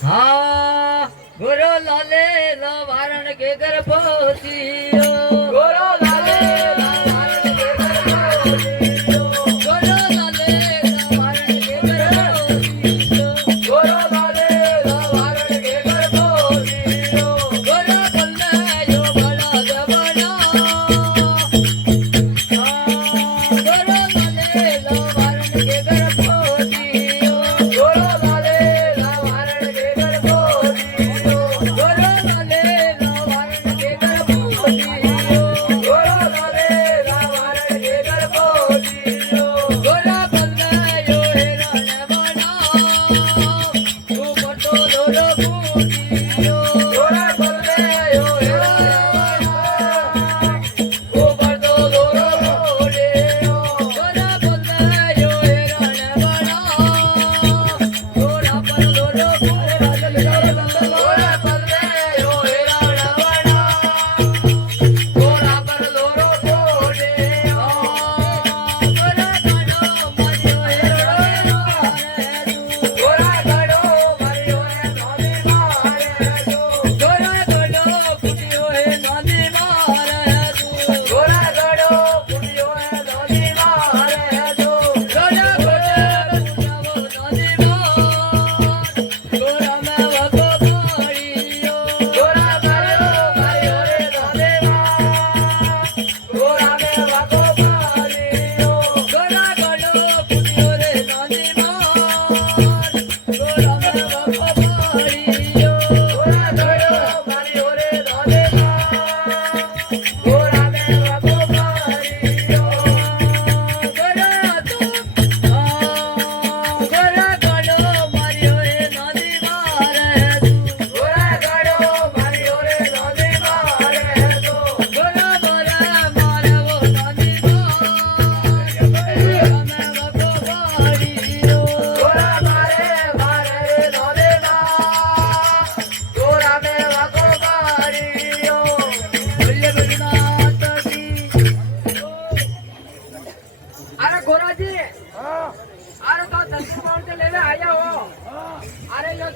हाँ गोरो लाले लावारण के घर पोतियो गोरो लाले लावारण के घर पोतियो गोरो लाले लावारण के घर पोतियो गोरो लाले लावारण के घर पोतियो गोरो बल्ले यो बड़ा जवाना गोरो लाले लावारण के घर पोतियो गोरो लाले लावारण के घर पोतियो गोरो लाले लावारण के घर पोतियो गोरो लाले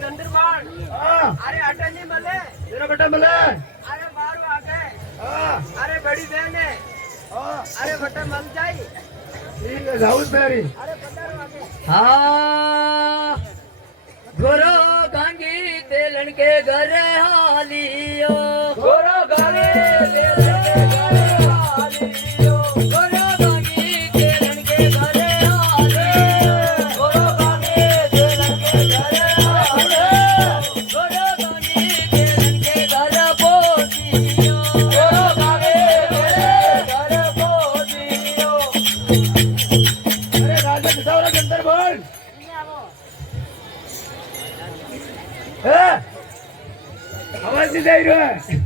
चंद्रमान हाँ अरे अटल नहीं मले तेरा बेटा मिले अरे मारो आगे हाँ अरे बड़ी बहन है हाँ अरे बटे मल जाई ठीक है जाऊँ तेरी अरे पधारो आगे हाँ गोरो गांगी तेलन के घर हालियो गोरो गांगी तेलन के घर हालियो गोरो गांगी तेलन के घर हालियो गोरो गांगी तेलन के घर हालियो गोरो गांगी तेलन के घर पोतियो गोरो गांगी तेलन के घर पोतियो अरे राजा किसावरा जंतर बोल आवाज नहीं दे रहा है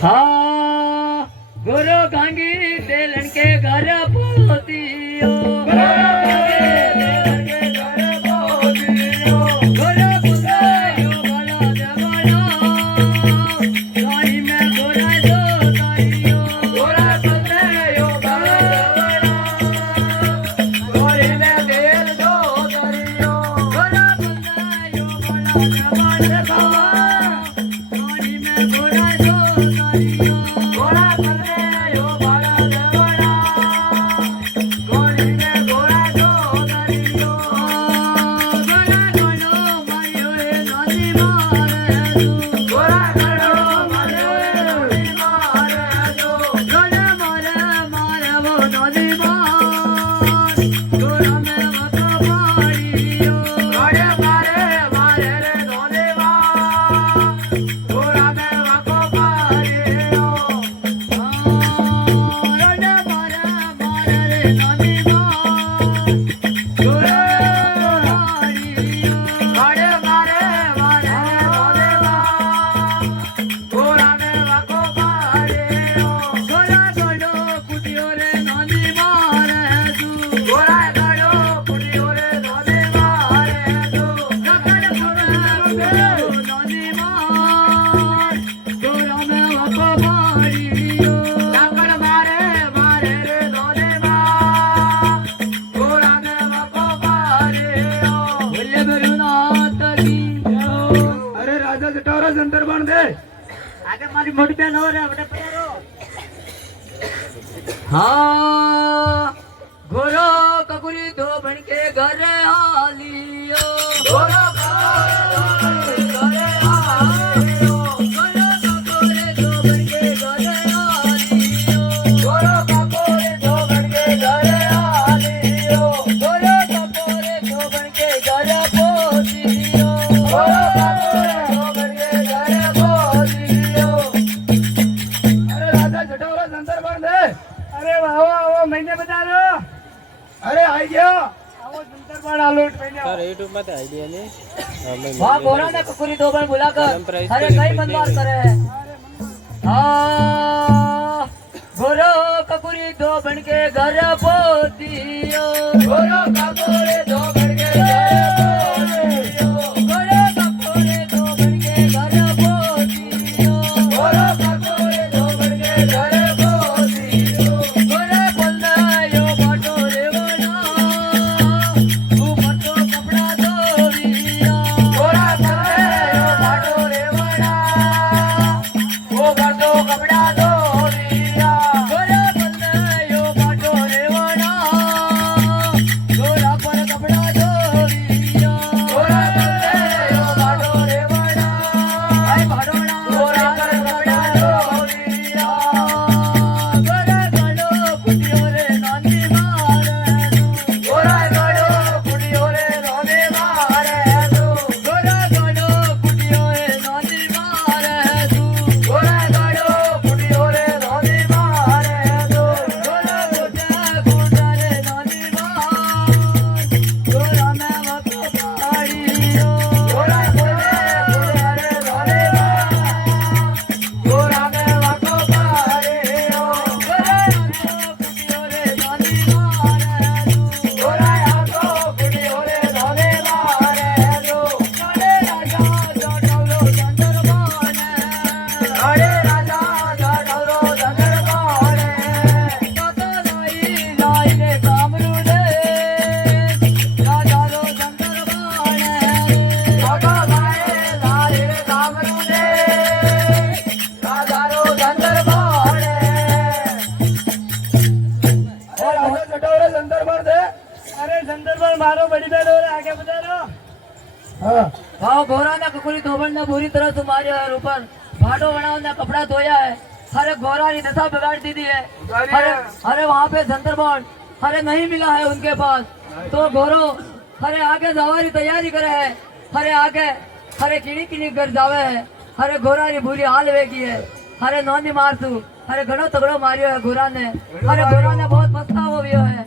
हाँ गोरो गांगी तेलन के घर पोतियो गोरो गांगी तेलन के घर पोतियो गोरो पुतायो बड़ा जवाना गाई में गोरा जो ताइयो गोरा पुतायो बड़ा जवाना गाई में तेल जो ताइयो गोरा पुतायो बड़ा जवाना गाई में गोरा जो ताइयो गोरा पुतायो बड़ा जवाना गाई में गोरा जो ताइयो गोरा गणो मारियो रे नदी मारे तू गोरा गणो मारियो रे नदी मारे तू गण मारे मारे वो नदी मार गोरा में वको मारियो गण मारे मारे रे नदी मार गोरा में वको मारियो गण मारे मारे रे नदी मार गोरा मारियो गण मारे मारे रे नदी मार गोरा में वको मारियो गोरा गणो कुटियो रे नदी मारे तू गोरा गणो कुटियो रे नदी मारे तू नकल पुरा नदी मार गोरा में वको मारियो नकल मारे मारे रे नदी मार गोरा में वको मारियो बोले बेरुनाथ की अरे राजा जटावरा जंतर बांध दे आगे मारी मोटी बहन हो रहा है बड़े पधारो हाँ गोरो ककुरी दो बन के घर हालियो गोरो ककुरी दो बन के घर हालियो गोरो ककुरी दो बन के घर हालियो गोरो ककुरी दो बन के घर हालियो गोरो ककुरी दो बन के घर पोतियो गोरो ककुरी दो बन के घर पोतियो अरे राजा जटावरा जंतर बांध दे अरे आओ महीने बता दो अरे आई गया आओ जंतर बाड़ आलोट महीने आओ यूट्यूब में आइडिया नहीं वहाँ गोरा ने कुकुरी दो बार बुलाकर अरे कई मनवार करे हैं हाँ गोरो ककुरी दो बन के घर पोतियो गोरो ककुरी दो बन के घर पोतियो गोरो ककुरी दो बन के घर पोतियो गोरो ककुरी दो बन के घर पोतियो गोरे बोलना यो बाटो रेवना तू बाटो कपड़ा धोरिया गोरा बोलना यो बाटो रेवना वो बाटो कपड़ा धोरिया गोरे बोलना यो बाटो रेवना गोरा संदर्भ मारो बड़ी बेल और आगे बता रहा हाँ गोरा ने ककुली धोबड़ ने बुरी तरह से मारिया है ऊपर भाटो बनाओ ने कपड़ा धोया है अरे गोरा की दशा बिगाड़ दी है अरे वहाँ पे संदर्भ अरे नहीं मिला है उनके पास तो गोरो अरे आगे जावारी तैयारी करे है अरे आगे अरे किनी किनी कर जावे है अरे गोरा की बुरी हाल वेगी है अरे नौनी मार तू अरे घणो तगड़ो मारियो है गोरा ने अरे गोरा ने बहुत पछतावो हुयो है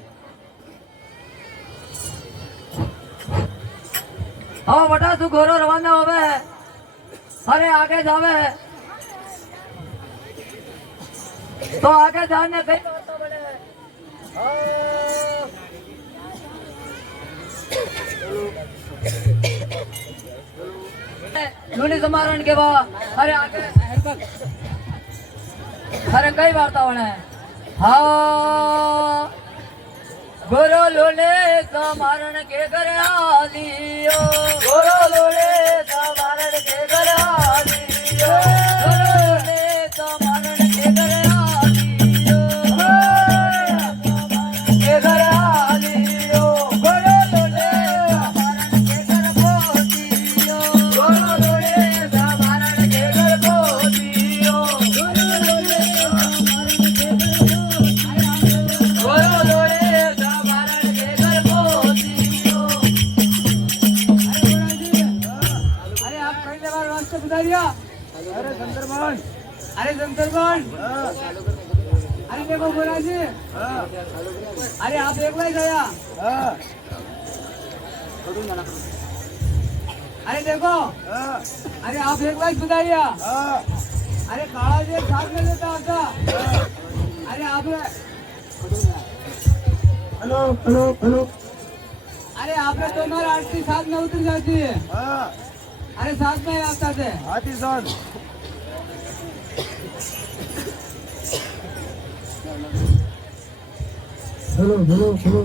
हाँ बटा तू गोरो रवाना होवे है अरे आगे जावे है तो आगे जाने कई बात बड़े है लूनी समारण के बाद अरे आगे अरे कई वार्ता होना है हाँ गोरो लोले समारण के घर आलियो गोरो लोले समारण के घर आलियो गोरो लोले समारण के घर आलियो के घर आलियो गोरो लोले समारण के घर पोतियो गोरो लोले समारण के घर पोतियो गोरो लोले समारण के घर गोरो लोले अरे संदर्भन अरे देखो गोरा जी अरे आप एक बार गया अरे देखो अरे आप एक बार सुधारिया अरे काला जी साथ में लेता होता अरे आप हेलो हेलो हेलो अरे आपने दोनों आरती साथ में उतर जाती है अरे साथ में आता थे आती साथ हेलो हेलो हेलो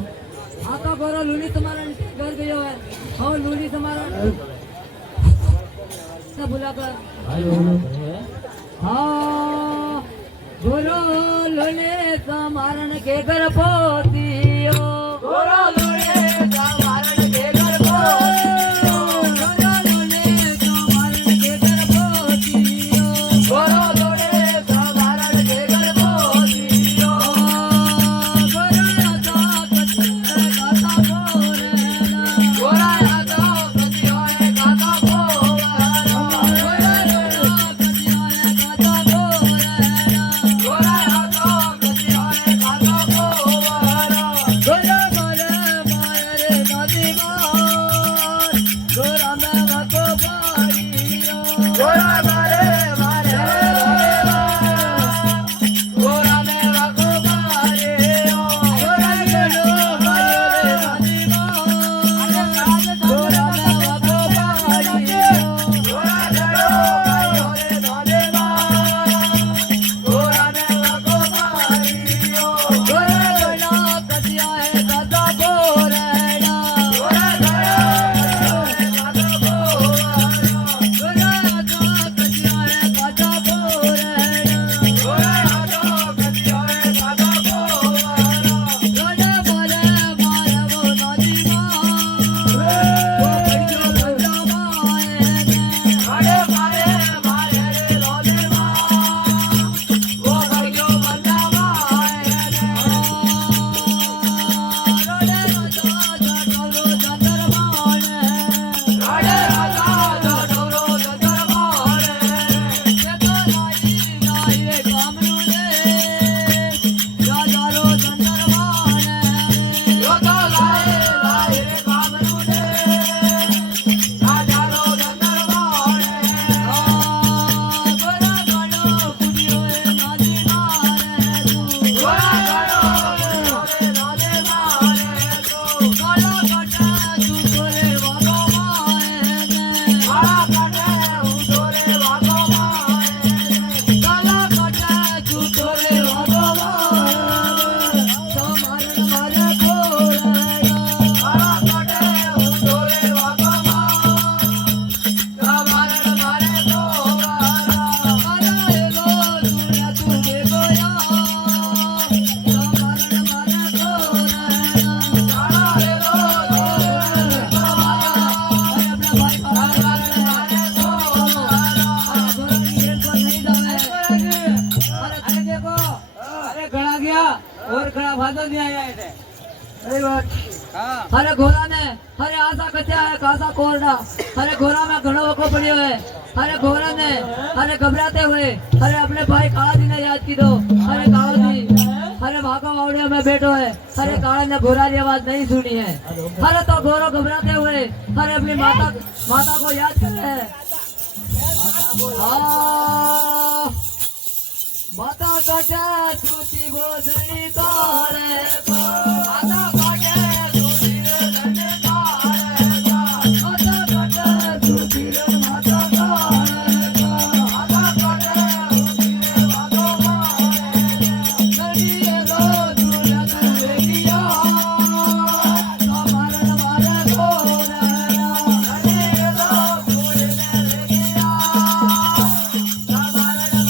आपका गोरा लूनी तुम्हारा घर गया है और लूनी तुम्हारा से बुलाकर हाँ गोरो लूने समारण के घर पोतियो गोरो लूने समारण के घर पोतियो गोरो लूने समारण के घर पोतियो गोरो लूने समारण के घर पोतियो गोरा है कासा कोरडा अरे घोड़ा में घणो वको पड़ियो है अरे घोड़ा ने अरे घबराते हुए अरे अपने भाई काला जी ने याद की दो अरे काला जी अरे भागो वावड़िया में बैठो है अरे काला ने घोड़ा की आवाज नहीं सुनी है अरे तो घोड़ा घबराते हुए अरे अपनी माता को याद कर रहे हैं माता काटे छूटी गोदरी तारे माता काटे छूटी गोदरी तारे माता काटे छूटी माता तारे माता काटे छूटी माता तारे करिए दो दूर करिया हमारे मारे कोरे करिए दो दूर करिया हमारे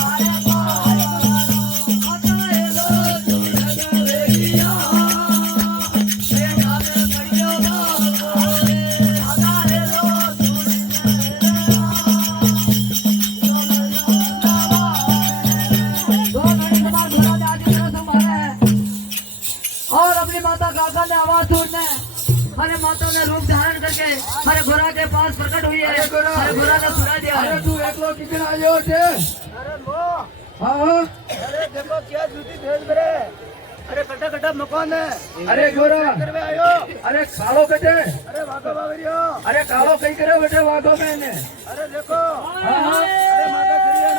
मारे कोरे और अपनी माता काका ने आवाज सुनने अरे माता ने रूप धारण करके अरे घोड़ा के पास प्रकट हुई है अरे घोड़ा ने सुना दिया अरे तू एकलो किकन आयो छे अरे वो हाँ अरे देखो क्या जूती भेज मेरे अरे कटा कटा मकान है अरे गोरा करवे आयो अरे कालो कटे अरे भागो बावरियो अरे कालो कई करे बेटे वागो में ने अरे देखो हाँ हाँ अरे माता करिया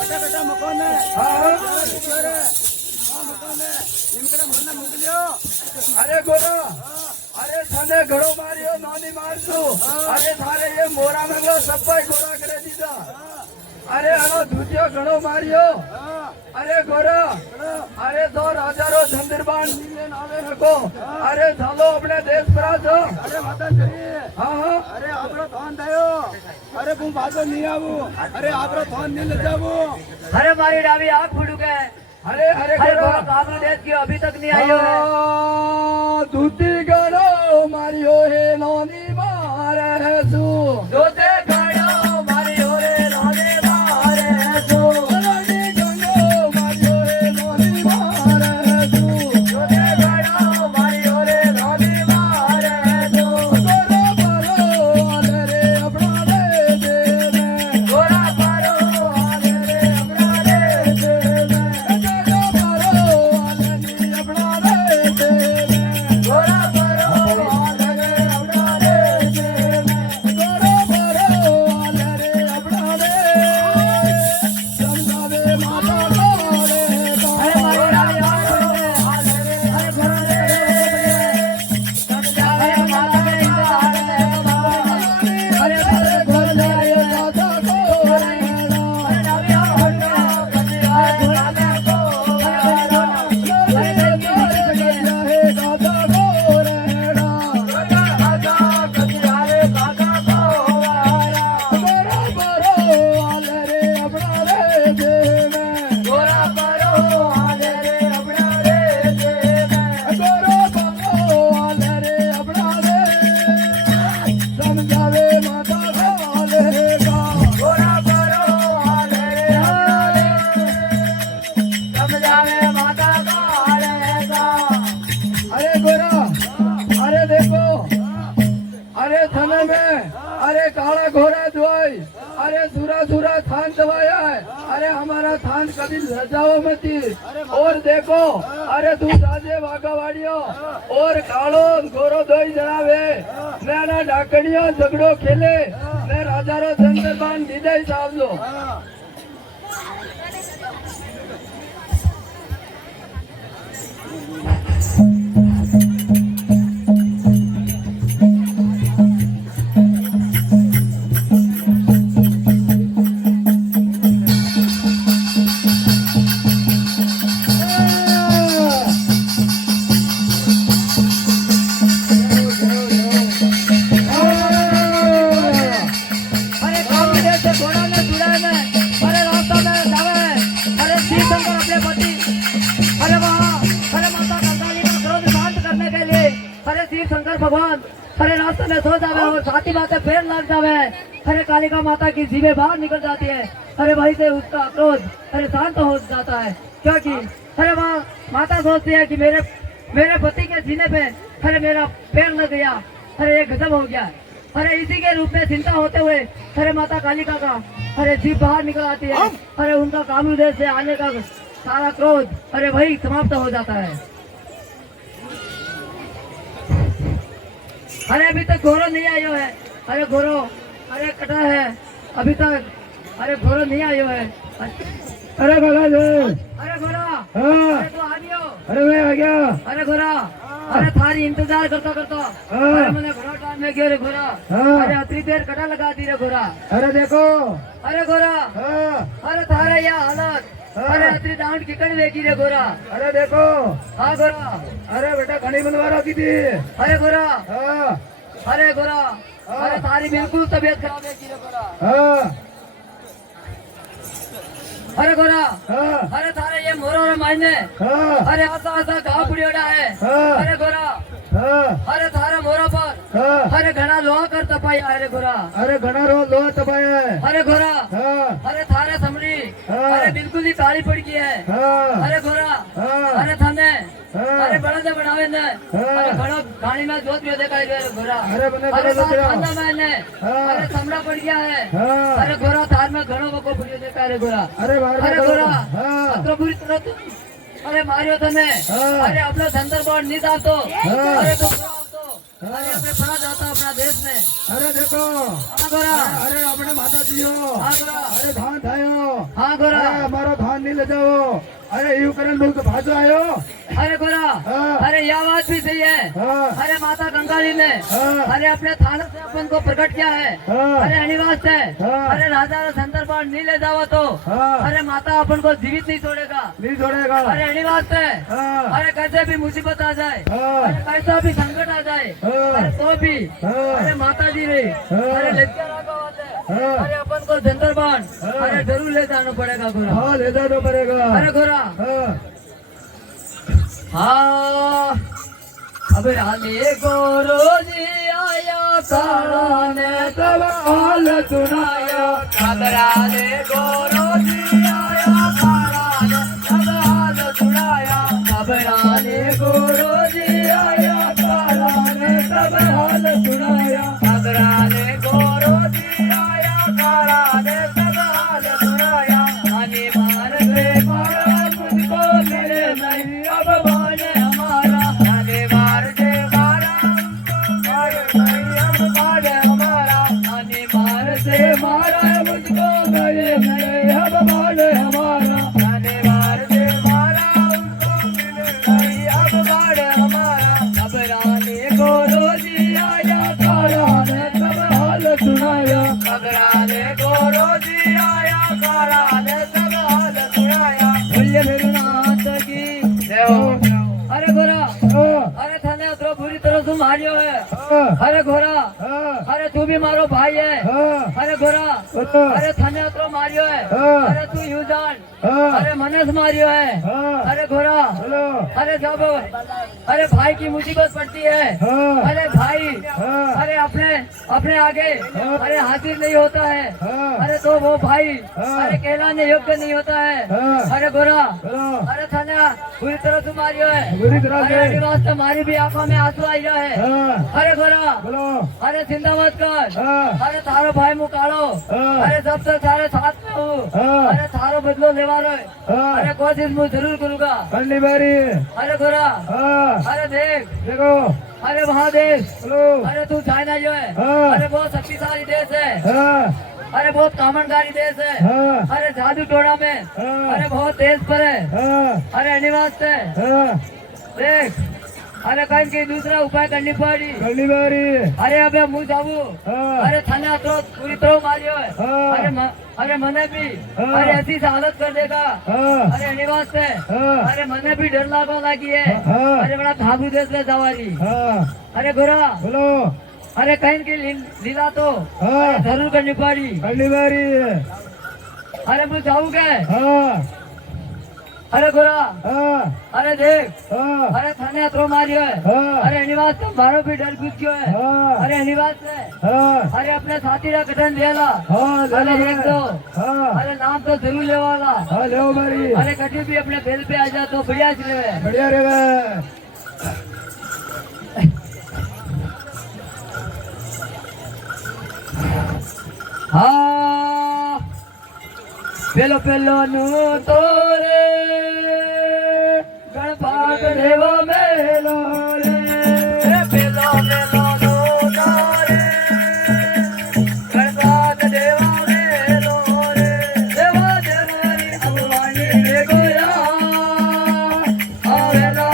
कटा कटा मकान है हाँ हाँ अरे हां मकान है इनकरे मरना मोकलियो अरे गोरा अरे थाने घड़ो मारियो नोनी मार तू अरे थारे ये मोरा में सफाई गोरा करे दीदा अरे अनो दूतियो घड़ो मारियो अरे गोरा अरे तो राजा रो धंधरबान नीले नावे रखो अरे थालो अपने देश पर आ जाओ अरे माता करिए हाँ हाँ अरे आपरो थान दयो अरे तू भागो नहीं आवू अरे आपरो थान नहीं ले जावू अरे मारी डावी आँख फुटू के अरे अरे अरे गोरा घोड़ा काबू देश की अभी तक नहीं आई है दूती घड़ो मारियो हे नोनी मारे है सू दोते घड़ो मारी हो रे रोने मारे सो अरे गंगो मारियो हे नोनी मारे है सू दोते घड़ो मारी हो रे रोने मारे सो गोरा बारो आले रे अपना दे दे घोड़ा पारो आगे रे अपना रे दे गोरा बारो आले नी अपना दे दे घोड़ा पारो आगे रे अपना रे दे गोरा बारो आले रे अपना दे समझावे माता बोले अरे मारी डावी आँख फुटू के अरे घोड़ा रे अरे माता के इधर आ गए अरे अरे घोड़ा ले आयो दादा को अरे डावी आँख फुटू के अरे घोड़ा ले समझावे माता बोलेगा अरे गोरा अरे देखो अरे थाने में अरे काला घोड़ा दुआई अरे सूरा थान दवाया है अरे हमारा थान कभी लजाओ मती और देखो अरे तू राजे वागावाड़ियो और कालो घोरो दोई जनावे ना डाकड़ियो झगड़ो खेले ने राजा रो धंधरबान दीदे साहब लो अरे काबू देश से घोड़ा ने जुड़ा है अरे रास्ता में जावे अरे शिव शंकर अपने पति अरे वहाँ अरे माता कंकाली का क्रोध शांत करने के लिए अरे शिव शंकर भगवान अरे रास्ते में सो जावे और साथी बातें पेड़ लग जावे अरे कालिका माता की जीभें बाहर निकल जाती है अरे वहीं से उसका क्रोध अरे शांत हो जाता है क्योंकि अरे वहाँ माता सोचती है कि मेरे पति के सीने पे अरे मेरा पैर लग गया अरे ये गजब हो गया अरे इसी के रूप में चिंता होते हुए अरे माता कालिका का अरे जीभ बाहर निकल आती है। अरे उनका कामरू देश से आने का सारा क्रोध अरे वही समाप्त हो जाता है। अरे अभी तक घोरो नहीं आयो है। अरे घोरो अरे कटा है अभी तक। अरे घोरो नहीं आयो है। अरे भला जी, अरे घोरा हाँ, अरे तू आ गयो। अरे मैं आ गया। अरे घोरा अरे थारी इंतजार करता करता अरे मैंने घोड़ा टाइम में गयो रे घोरा। हाँ। अरे अतरी देर कटा लगा दी रे घोरा। अरे देखो, अरे घोरा हाँ, अरे थारे यह हालत हाँ। अरे अतरी डाउन की कड़ी वेगी रे घोरा। अरे देखो, हाँ घोरा अरे बेटा घनी बनवा की थी। अरे घोरा हाँ, अरे घोरा अरे थारी बिल्कुल तबीयत खराब है की रे घोरा। हाँ, अरे घोरा हाँ, अरे थारे ये मोरो रे मायने हाँ, अरे ऐसा ऐसा घाव पुड़ियोड़ा है। हाँ। अरे घोरा हाँ, अरे थारे मोरा पर हाँ, अरे घना लोहा कर तपाया है रे घोरा। अरे घना रो लोहा तपाया है। अरे घोरा हाँ, अरे थारे समरी हाँ। अरे बिल्कुल ही काली पड़ गई है। हाँ, अरे घोरा हाँ। अरे थाने हाँ। अरे बड़ा से बनावे ने हाँ। अरे घणो गाड़ी में जोत भी देखाई दे घोरा। अरे बने अरे बने बने। खाना में ने हाँ। अरे समड़ा पड़ गया है। हाँ। अरे घोरा थार में घणो बको फुलियो देखाय रे घोरा। अरे बाहर में अरे करो। घोरा हाँ, अत्र पूरी तरह तू अरे मारियो तने। हाँ। अरे अपना थंडरबर्ड नहीं था तो हाँ। अरे तू तो अरे अपने फरा जाता अपना देश में। अरे देखो, हाँ घोरा अरे अपने माता जी हो। हाँ घोरा अरे धान थायो। हाँ घोरा अरे हमारा धान नहीं ले जाओ। अरे यू करन बोल के भाजो आयो। अरे घोरा हाँ। अरे यह बात भी सही है। हाँ, अरे माता गंगाली ने हाँ। अरे अपने थाने से अपन को प्रकट किया है। हाँ। अरे अनिवास है। हाँ। अरे राजा संदर्भ नहीं ले जाओ तो हाँ। अरे माता अपन को जीवित नहीं छोड़ेगा। नहीं छोड़ेगा। अरे अनिवास है। हाँ, अरे कैसे भी मुसीबत आ जाए हाँ। अरे कैसा भी संकट आ जाए हाँ। अरे तो भी हाँ। अरे माता जी ने हाँ। अरे लेकर आगा बात है। हाँ। अरे अपन को जनदरबान हाँ। अरे जरूर ले जाना पड़ेगा घोड़ा। हाँ, ले जाना पड़ेगा। अरे घोड़ा हाँ, हाँ अब रानी गोरो जी आया काला ने तब हाल सुनाया। अब रानी गोरो जी आया काला ने तब हाल सुनाया। अब रानी गोरो जी आया काला ने तब हाल सुनाया। अब रानी गोरो जी आया काला ने तब हाल सुनाया। आने मार से मारा मुझको मिले नहीं अब बाने हमारा। आने मार से मारा मुझको नहीं अब बाने हमारा। आने मार से मारा मुझको मिले नहीं अब बाने हमारा। आने मार से मारा मुझको मिले नहीं अब बाने हमारा। अब रानी को रोजी आया काला ने तब हाल सुनाया। अब रानी को रोजी आया काला ने तब हाल सुनाया। बोलिए मेरे नाथ की जय। अरे घोड़ा हाँ, अरे थाने तो बुरी तरह से मारियो है। हाँ, अरे घोड़ा हाँ, अरे तू भी मारो भाई है। हाँ, अरे घोड़ा हाँ, अरे थाने तो मारियो है। हाँ। अरे तू यू जान हाँ, अरे मनस मारियो है। हाँ। अरे घोड़ा हेलो। अरे जब अरे भाई की मुसीबत पड़ती है हाँ, अरे भाई हाँ। अरे अपने अपने आगे हाँ। अरे हाजिर नहीं होता है। हाँ। अरे तो वो भाई हाँ। अरे कहलाने योग्य नहीं होता है। हाँ। अरे घोड़ा हेलो। अरे थाना पूरी तरह से मारियो है। बुरी तरह अरे से। अनिवास तो मारी भी आंखों में आंसू आई रहा है। हाँ, अरे घोड़ा बोलो। अरे चिंता मत कर। हाँ, अरे थारो भाई मुकालो हाँ। अरे सब तो सारे साथ में हूँ। हाँ। अरे थारो बदलो लेवा रहे। हाँ। अरे कोशिश मैं जरूर करूंगा। पहली बारी। अरे घोड़ा हाँ, अरे देख देखो। अरे वहाँ देख हेलो। अरे तू चाइना जो है हाँ। अरे बहुत शक्तिशाली देश है। हाँ, अरे बहुत कामनकारी देश है। हाँ, अरे जादू टोड़ा में हाँ। अरे बहुत तेज पर है। हाँ, अरे अनिवास है हाँ, देख अरे कहीं की दूसरा उपाय करनी पड़ी। पहली बारी। अरे अबे मुँह जाबू हाँ, अरे थाना तो पूरी तरह मारियो है। हाँ। अरे मने भी हाँ। अरे ऐसी से हालत कर देगा। हाँ, अरे अनिवास है हाँ। अरे मने भी डर लागो लगी है। हाँ। अरे बड़ा धाबू देश में जावारी। हाँ, अरे गोरा बोलो। अरे कहीं की लीला तो हाँ, जरूर करनी पड़ी। पहली बारी। अरे मैं जाऊँ क्या? हाँ, अरे गोरा हाँ, अरे देख हाँ, अरे थाने तो मारियो है। हाँ। अरे अनिवास तो मारो भी डर घुस गयो है। हाँ। अरे अनिवास है हाँ, अरे अपने साथी का कथन लेला। हाँ, ले अरे लो एक दो हाँ, अरे नाम तो जरूर ले वाला। हाँ, ले बारी। अरे कभी भी अपने बेल पे आ जा तो बढ़िया चले। बढ़िया रे बे। હા પેલો પેલો નું તોરે ગણપાત રેવા મેલો રે પેલો પેલો નું તોરે ગણપાત રેવા મેલો રે દેવા દેવાની અવવાની રે ગોયા આવેલો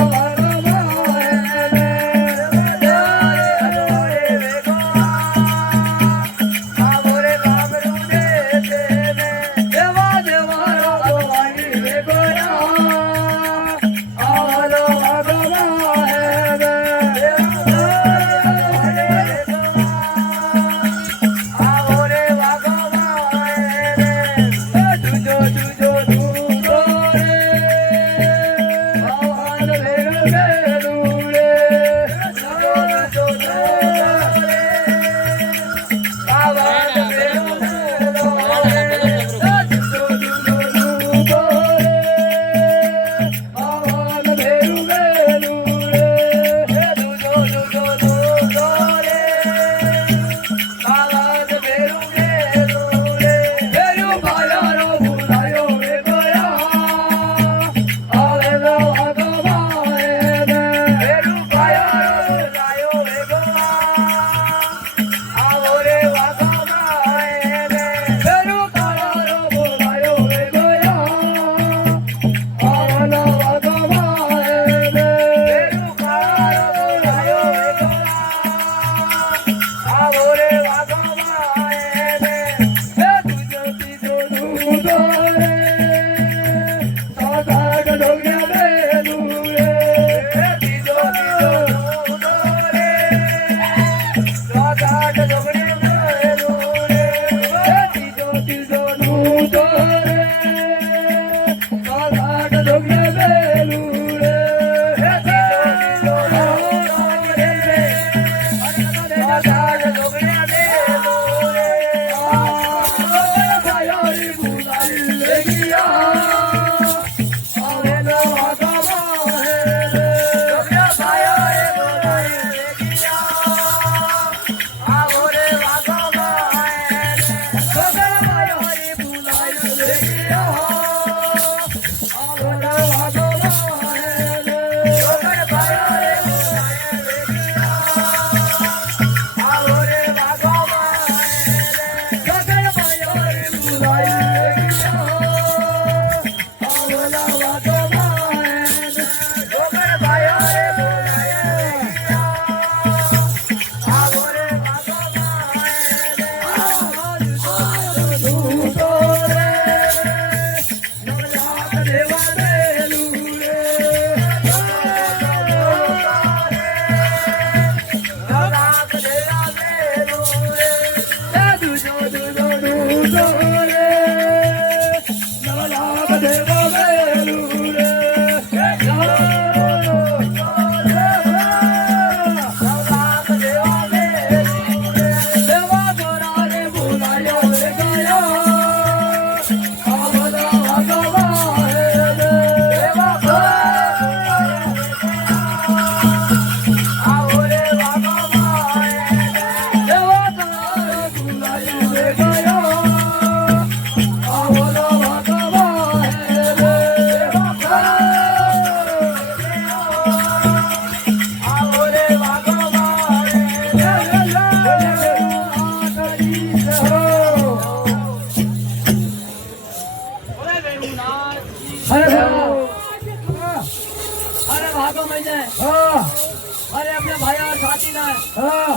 अरे अपने भाई और साथी ने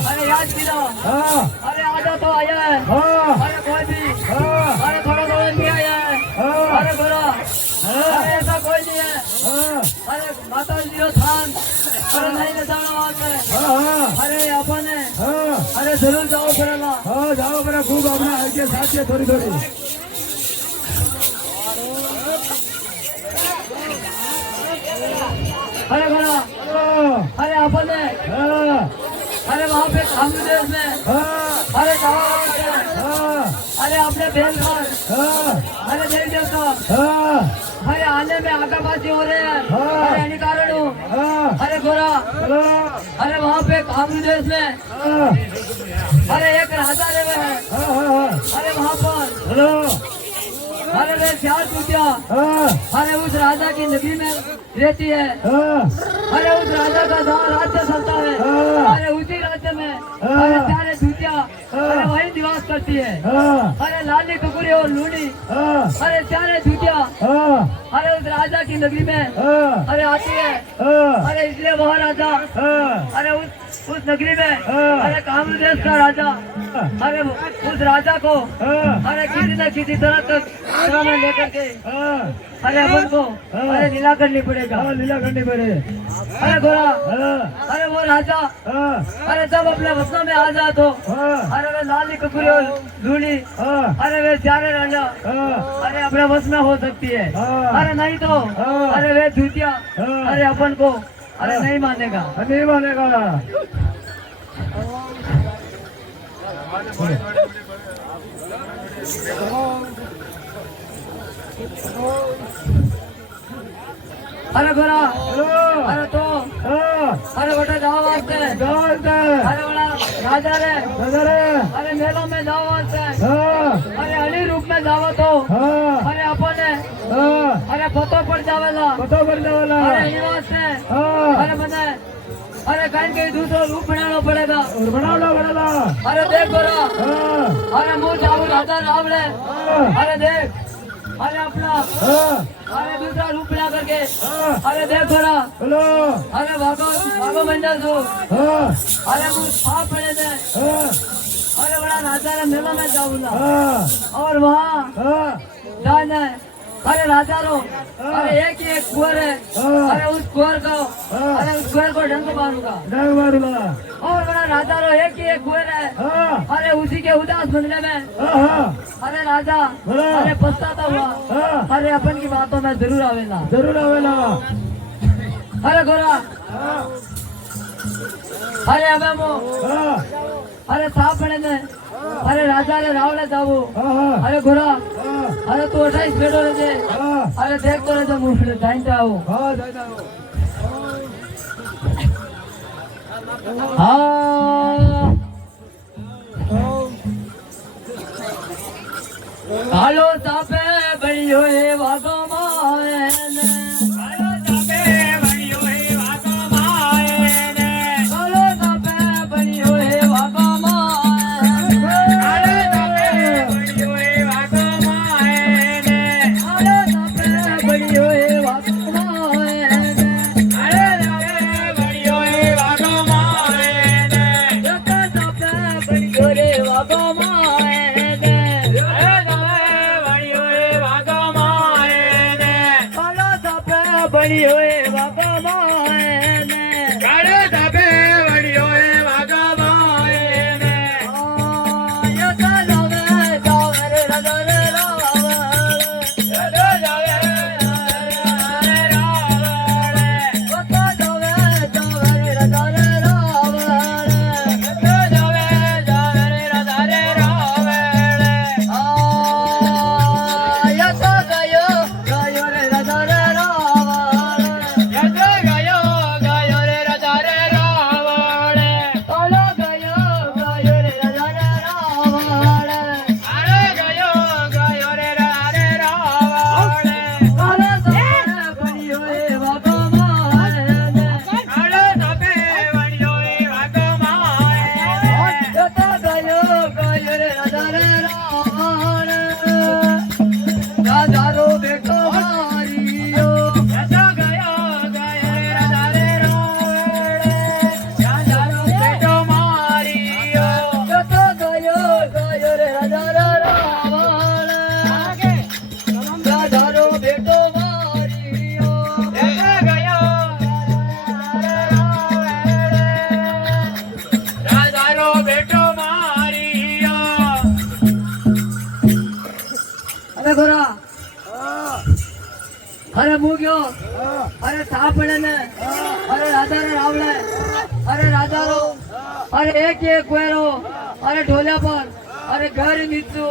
अरे याद किया अरे आजा तो आया है अरे कोई भी अरे थोड़ा थोड़ा नहीं आया है अरे बोला अरे ऐसा कोई नहीं है अरे माता जी का थान अरे नहीं ले जाना वहाँ पे अरे अपन अरे जरूर जाओ पड़ेगा जाओ बड़ा खूब अपना के साथ थोड़ी थोड़ी अरे बोला अरे अपन अरे वहाँ पे कांग्रेस में अरे अरे अपने बहन का अरे देख देवता अरे आने में आगाबाजी हो रहे हैं अरे any कारण हूँ अरे गोरा अरे वहाँ पे कांग्रेस में अरे एक राजा रहे हैं अरे चार टूटिया अरे उस राजा की नगरी में रहती है। अरे उस राजा का जहाँ राज्य चलता है अरे उसी राज्य में अरे चार टूटिया अरे वही निवास करती है। अरे लाली कुकुरी और लूनी अरे चार टूटिया अरे उस राजा की नगरी में अरे आती है। अरे इसलिए वह राजा अरे उस नगरी में अरे कामरू देश का राजा अरे उस राजा को अरे किसी न किसी तरह तक में लेकर के अरे अपन को अरे लीला करनी पड़ेगा। लीला करनी पड़े। अरे गोरा अरे वो राजा अरे जब अपने वसनों में आ जाए तो अरे वे लाली कुकुरी और लूनी अरे वे चारे राजा अरे अपने वश में हो सकती है। अरे नहीं तो अरे वे धूतिया अरे अपन को अरे नहीं मानेगा। नहीं मानेगा। अरे गोरा अरे तो अरे बेटा जाओ वास्ते अरे बड़ा राजा रे अरे मेलों में जाओ वास्ते अरे अली रूप में जाओ तो अरे अपन अरे पतो पड़ जावेला अरे ये वास्ते अरे बने अरे कहीं दूसरा रूप बनाना पड़ेगा। अरे देख गोरा अरे मुँह जाऊ राजा रावड़े अरे देख अरे अपना अरे दूसरा रूप बना करके अरे देख गोरा अरे भागो मंडल सो अरे मुझ पाप पड़े थे अरे बड़ा राजा रे मेला में जाऊंगा और वहाँ जाने अरे राजा रो अरे एक ही एक कुंवर है अरे उस कुंवर को डंक मारूंगा। और बड़ा राजा रो एक ही एक कुंवर है अरे उसी के उदास बंगले में अरे राजा अरे पछताता हुआ अरे अपन की बातों में जरूर आवेला। अरे गोरा अरे अबे मो अरे साफ पड़े ने अरे राजा रे रावले जाबो अरे गोरा अरे तू 28 बेटो रे अरे देख तो रे मुंह पे जाइन जाओ। हालो सापे बड़ियो हे वागो मायने बड़ी हुए बाबा मायने गाड़े दबे बड़ी हुए बाबा मायने या जावे जावे राजा रे रावण या जावे रे रावण बता जावे जावे राजा रे रावण या जावे जावे राजा रे रावण या तो गयो रे राजा रे अरे मुग्यो अरे थापड़े ने अरे राजा रे रावले अरे राजा रो अरे एक एक कुएरो अरे ढोलिया पर अरे घर नीचू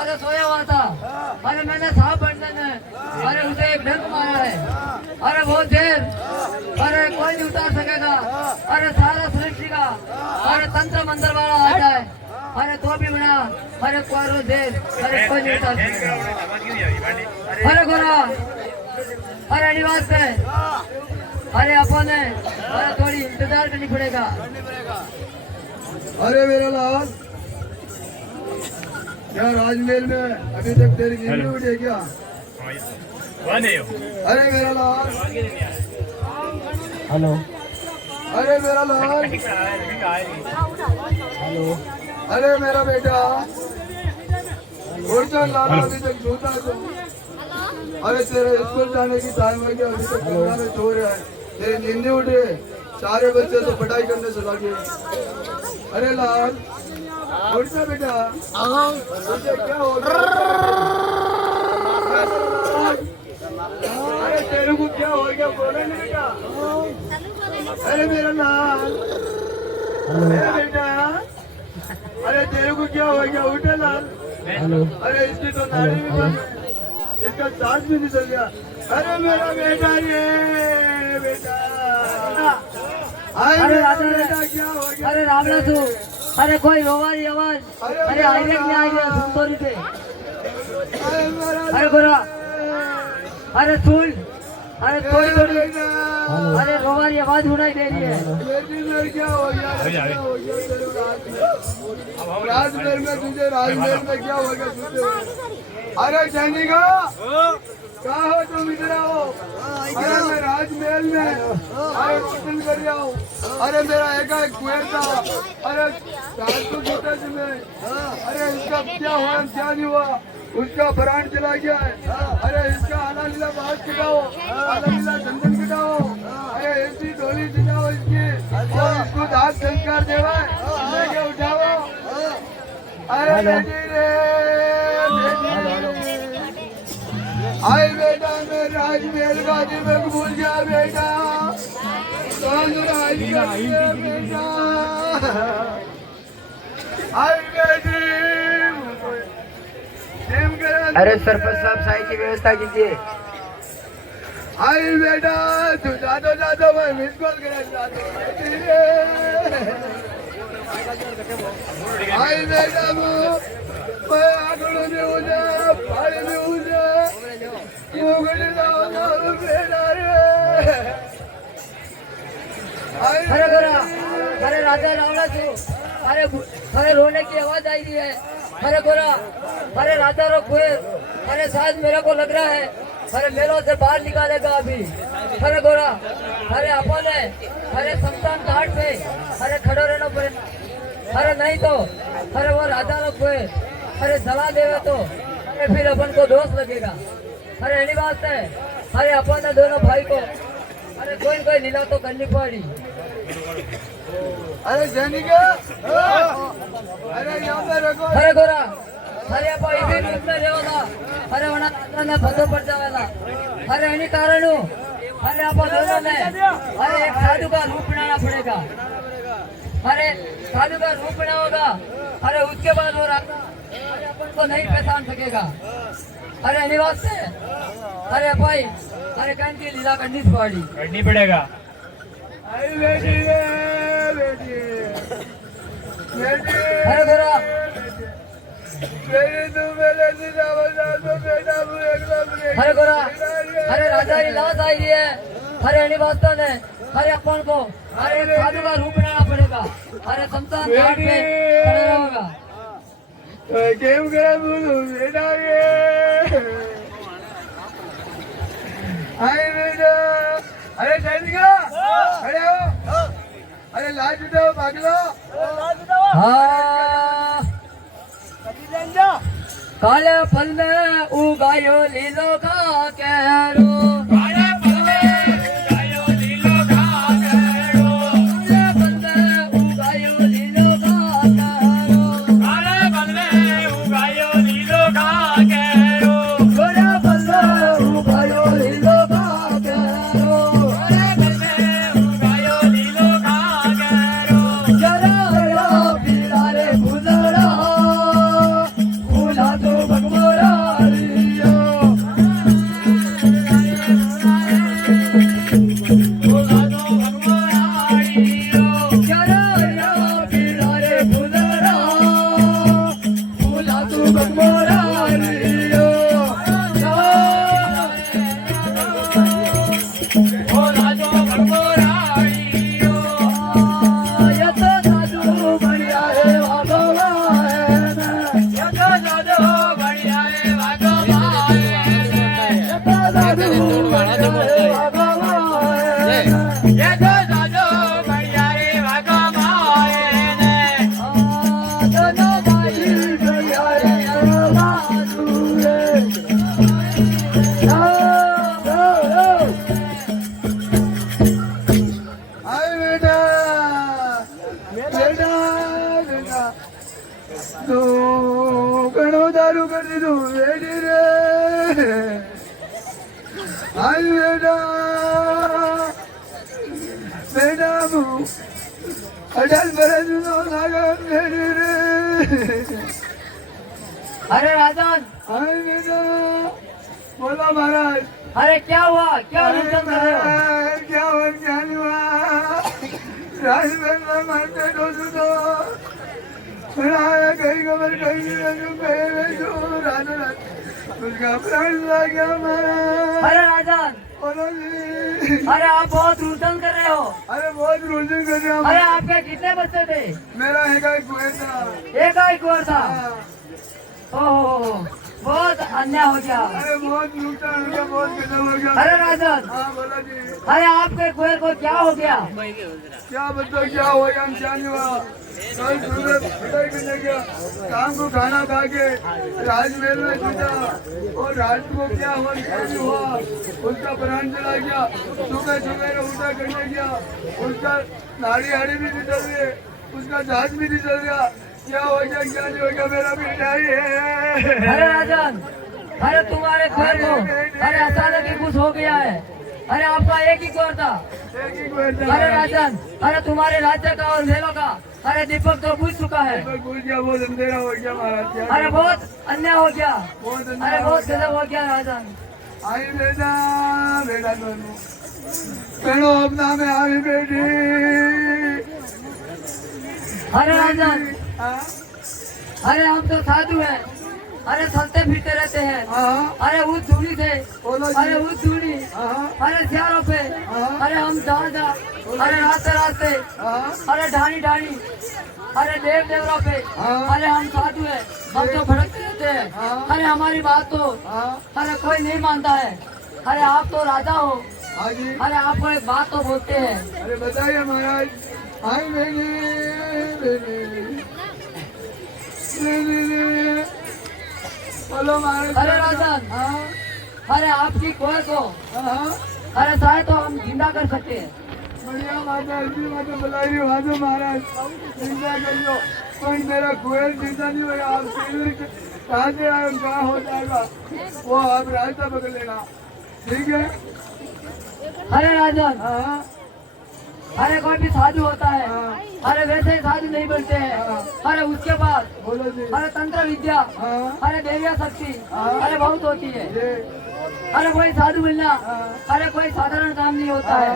अरे सोया हुआ था। अरे मैंने साहब बनने ने अरे उसे एक डंक मारा है। अरे बहुत देर अरे कोई नहीं उतार सकेगा। अरे सारा सृष्टि का अरे तंत्र मंत्र वाला आ जाए अरे तो भी बना अरे क्वारो दे अरे कोई नहीं था अरे गोरा अरे निवास है अरे अपन है अरे थोड़ी इंतजार करनी पड़ेगा अरे मेरा लाल, क्या राजमहल में अभी तक तेरी नींद नहीं उठी है क्या? अरे मेरा लाल, हेलो अरे मेरा लाल, हेलो अरे मेरा बेटा, उठ जा लाल, अभी तक सोता है तो। अरे तेरे स्कूल जाने की टाइम हो गया, अभी तक कमरा में सो रहा है, तेरी नींद नहीं उठी है, सारे बच्चे तो पढ़ाई करने से लगे। अरे लाल, उठ जा बेटा, तुझे क्या हो गया? अरे तेरे को क्या हो गया, बोले नहीं बेटा? अरे मेरा लाल, अरे बेटा, अरे तेरे को क्या हो गया, उठे लाल। हेलो अरे इसकी तो नाड़ी भी बंद है, इसका सांस भी निकल गया। अरे मेरा बेटा, ये बेटा, अरे राजा बेटा क्या हो गया? अरे रावणा तू अरे कोई रोवारी आवाज अरे आइए नहीं आइए सुन तो नहीं थे अरे मेरा अरे गोरा अरे सुन अरे थोड़ी थोड़ी बेटा, अरे रोवारी आवाज सुनाई दे रही है बेटी मेरे क्या हो गया? क्या हो गया तेरे राजमहल में? तुझे राजमहल में क्या हो गया तुझे? अरे सैनिका, कहाँ हो तुम? इधर आओ। अरे मैं राजमहल में अरे रोशन कर रहा हूँ। अरे मेरा एक कुएं था, अरे रात को सोचा तुम्हें, अरे इसका क्या हुआ क्या नहीं हुआ, उसका प्राण चला गया है। अरे इसका आला लीला बात कटाओ, आला लीला चंदन कटाओ, अरे ऐसी डोली सजाओ इसकी और इसको दाग संस्कार देवा लेके उठाओ। अरे बेटी रे, आई बेटा, मैं राजमहल का दीपक भूल गया बेटा, बेटा आई बेटी। अरे सरपंच साहब चाय की व्यवस्था कीजिए। आई बेटा, तू जातो मैं मिस कॉल करा जातो। आई बेटा, मैं आगड़ो में हो जा, पानी में हो जा, मुगड़ी लाओ बेटा रे। अरे गोरा अरे राजा रावणा तू अरे अरे रोने की आवाज आई रही है। अरे गोरा अरे राजा रो कुए अरे शायद मेरे को लग रहा है अरे मेलों से बाहर निकालेगा अभी। अरे गोरा अरे अपन है अरे शमशान घाट पे अरे खड़ो रहना पड़ेगा। अरे नहीं तो अरे वो राजा रो कुए अरे जला देवे तो अरे फिर अपन को दोष लगेगा। अरे यही बात है अरे अपन ने दोनों भाई को अरे कोई न कोई लीला तो करनी पड़ी। अरे सैनिका, अरे यहाँ पे रखो। अरे गोरा अरे आप इसी रूप में रहेगा अरे वरना राजा ने भद्दो पड़ जाएगा। अरे इन्हीं कारणों अरे आप दोनों में अरे एक साधु का रूप बनाना पड़ेगा। अरे साधु का रूप बना होगा अरे उसके बाद वो राजा अरे अपन को नहीं पहचान सकेगा। अरे निवास से अरे भाई अरे कहीं की लीला करनी पड़ेगा। आई बेटी रे, बेटी बेटी, अरे गोरा बेटी तू मेरे सीधा बजा तो बेटा अरे गोरा अरे राजा की लाश आई है। अरे निवास ने अरे अपन को अरे एक साधु का रूप बनाना पड़ेगा। अरे शमशान घाट पे खड़ा होगा। गेम करा बोलो बेटा ये। आई बेटा, अरे सैनिका, अरे हो, अरे लाज उठाओ, भाग लो। हाँ काले फल में उगायो लीलो का कैरो। काले फल में उगायो लीलो का कैरो। काले फल में उगायो लीलो का कैरो। काले फल में उगायो लीलो का कैरो। काले फल में उगायो लीलो का कैरो। काले फल में उगायो लीलो का कैरो। जरा जरा पीला रे गुजरा फूला तो भगवारा लियो। તું ઘણો દારૂ કરી દીધું બેટી રે હાલ બેટા બેટા હું 18 વર્ષનો લાગે બેટી રે अरे राजन, हाय बेटा बोलो महाराज अरे क्या हुआ, क्या रुदन कर रहे हो? क्या हुआ क्या नहीं हुआ राजमहल में मारते तो बनाया कहीं खबर कहीं नहीं जो राजा उसका प्राण लग गया हमारा अरे राजन, बोलो जी अरे आप बहुत रुदन कर रहे हो। अरे बहुत रोजन कर रहे अरे हो आपके कितने बच्चे थे? मेरा एक कुएं था एक ही कुंवर था। हाँ। ओह, बहुत अन्याय हो गया। अरे बहुत नुकसान हो गया बहुत गजब हो गया अरे राजन, हाँ बोला जी अरे आपके कुंवर को क्या हो गया? क्या बताओ क्या हो गया क्या नहीं हुआ कल सुबह पिटाई करने गया शाम को खाना खा के राजमहल में छूटा और रात को क्या हुआ क्या नहीं हुआ उसका प्राण चला गया सुबह सुबह उल्टा करने गया उसका नाड़ी हाड़ी भी निकल गई उसका जहाज भी निकल गया क्या हो गया क्या नहीं हो गया मेरा बेटा ही है अरे राजन, अरे तुम्हारे कुंवर को अरे अचानक ही कुछ हो गया है। अरे आपका एक ही कुंवर था। एक ही कुएं था। अरे राजन, अरे तुम्हारे राज्य का और मेलों का अरे दीपक तो बुझ चुका है। दीपक बुझ गया बहुत अंधेरा हो गया महाराज क्या अरे बहुत अन्याय हो गया। बहुत अरे अंधेरा बहुत गजब हो गया राजन। आई बेटा बेटा दोनों कहो अपना में आई बेटी अरे राजन, हाँ अरे हम तो साधु हैं। अरे चलते फिरते रहते हैं। हाँ अरे उस धूली से, बोलो जी। अरे उस धूली, हाँ अरे सियारों पे, हाँ। अरे हम जहाँ जा, अरे रास्ते रास्ते, हाँ अरे ढाणी ढाणी, अरे देव देवरों पे, हाँ। अरे हम साधु हैं, हम तो भटकते रहते हैं। हाँ। अरे हमारी बात तो हाँ अरे कोई नहीं मानता है। अरे आप तो राजा हो, हाँ जी अरे आपको एक बात तो बोलते हैं। अरे बताइए महाराज आई बेटी बोलो महाराज अरे राजन, हाँ अरे आपकी कोई को हाँ अरे शायद तो हम जिंदा कर सकते हैं। बढ़िया माता ऐसी माता बुलाई वादो महाराज चिंता कर लो पर मेरा कुएल चिंता नहीं होगा आप कहाँ से आए कहाँ हो जाएगा वो आप रास्ता पकड़ लेना ठीक है अरे राजन, हाँ अरे कोई भी साधु होता है, हाँ। अरे वैसे ही साधु नहीं बनते हैं। हाँ। अरे उसके बाद बोलो जी अरे तंत्र विद्या, हाँ अरे देविया शक्ति, हाँ। अरे बहुत होती है। ये अरे कोई साधु मिलना हाँ। अरे कोई साधारण काम नहीं होता है।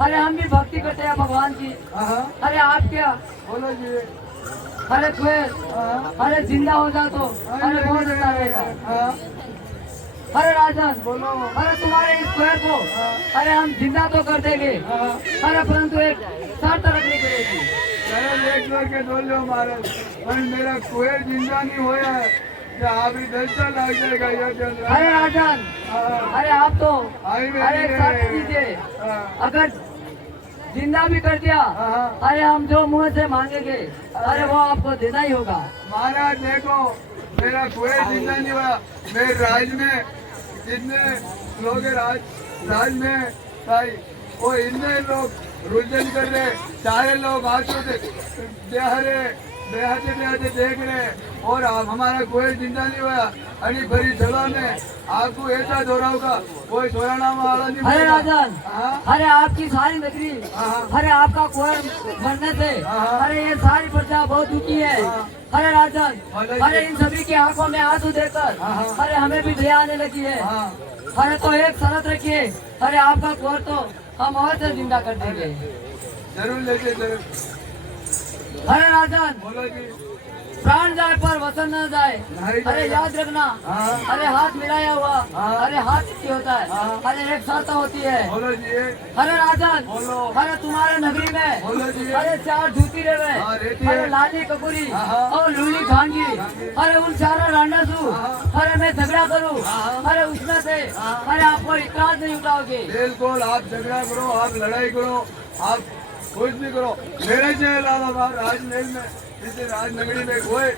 अरे हम भी भक्ति करते हैं भगवान की। हाँ अरे आप क्या, बोलो जी अरे कुएं, हाँ अरे जिंदा हो जा तो अरे बहुत अच्छा रहेगा। हाँ अरे राजन, बोलो अरे तुम्हारे इस कुएं को अरे हम जिंदा तो कर देंगे, हाँ अरे परंतु एक शर्त रखनी पड़ेगी। चलो देख लो के बोल लो महाराज पर मेरा कुएं जिंदा नहीं होया है क्या आप ही दर्शन लग जाएगा ये चल रहा अरे है राजन, हाँ अरे आप तो आई अरे एक शर्त दीजिए, हाँ अगर जिंदा भी कर दिया हाँ अरे हम जो मुंह से मांगेंगे अरे वो आपको देना ही होगा। महाराज देखो मेरा कोई जिंदा नहीं हुआ मेरे राज में जितने लोग हैं राज में भाई वो इतने लोग रुझान कर रहे सारे लोग आंसू से बेहते बेहते देख रहे और आप हमारा कोई जिंदा नहीं हुआ अरे भरी सभा में आपको ऐसा दोहराऊंगा कोई सोराना वाला नहीं अरे मिलेगा। राजन, हाँ अरे आपकी सारी नगरी, हाँ। अरे आपका कुएं मरने से हाँ। अरे ये सारी प्रजा बहुत दुखी है। हाँ। अरे राजन, बोलो जी। अरे इन सभी की आंखों में आंसू देखकर हाँ। अरे हमें भी दया आने लगी है। हाँ अरे तो एक शर्त रखिए, अरे आपका कुएं तो हम और से जिंदा कर देंगे। जरूर लेके जरूर अरे राजन, बोलो जी प्राण जाए पर वचन न जाए। नहीं अरे जाएगा। याद रखना, हाँ। अरे हाथ मिलाया हुआ, हाँ। अरे हाथ की होता है, हाँ। अरे एक शर्त होती है। बोलो जी अरे राजन, बोलो। अरे तुम्हारे नगरी में बोलो जी। अरे 4 धूती रहे, हाँ, रहती है। अरे लाली कपूरी हाँ। और लूली खांगी, अरे उन चारों रांडासू, हाँ। अरे मैं झगड़ा करूँ, हाँ। अरे उसमें से हाँ। अरे आपको इतराज नहीं उठाओगे। बिल्कुल आप झगड़ा करो आप लड़ाई करो आप कुछ भी करो मेरे से अलावा राजमहल में इसे राजनगरी में कोई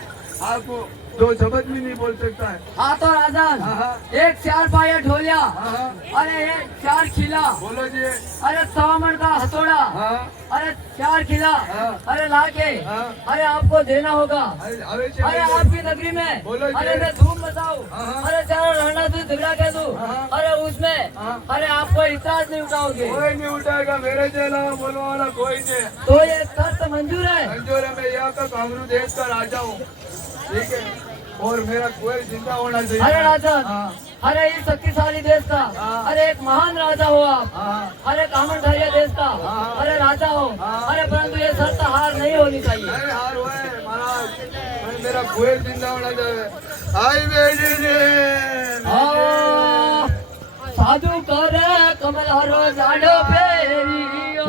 आपको दो शब्द भी नहीं बोल सकता है। हाँ तो राजन, हाँ। एक 4 पाया ढोलिया, हाँ। अरे एक 4 खिला, बोलो जी। अरे 100 मन का हथौड़ा, हाँ। अरे 4 खिला, हाँ। अरे लाके, हाँ। अरे आपको देना होगा। अरे अरे आपकी नगरी में, बोलो जी। अरे मैं धूम मचाऊं, हाँ। अरे 4 लड़ना तू झगड़ा कह दूं, हाँ। अरे उसमें, हाँ। अरे आपको इतराज नहीं उठाओगे। कोई नहीं उठाएगा, मेरे चेला बोलो वाला कोई नहीं। तो ये शर्त मंजूर है। मंजूर है, मैं यहाँ का कामरू देश का राजा हूँ, ठीक है, और मेरा कोई जिंदा होना चाहिए। अरे राजन, हाँ। अरे इस शक्तिशाली देश का, हाँ। अरे एक महान राजा हो आप, हाँ। अरे कामनधारी देश का, हाँ। अरे राजा हो, हाँ। अरे परंतु ये शर्त हार नहीं होनी चाहिए। नहीं हार हुआ है महाराज, पर मेरा कोई जिंदा होना चाहिए। आई बेटी जी। साधु करे कमलारो जाडो फेरियो,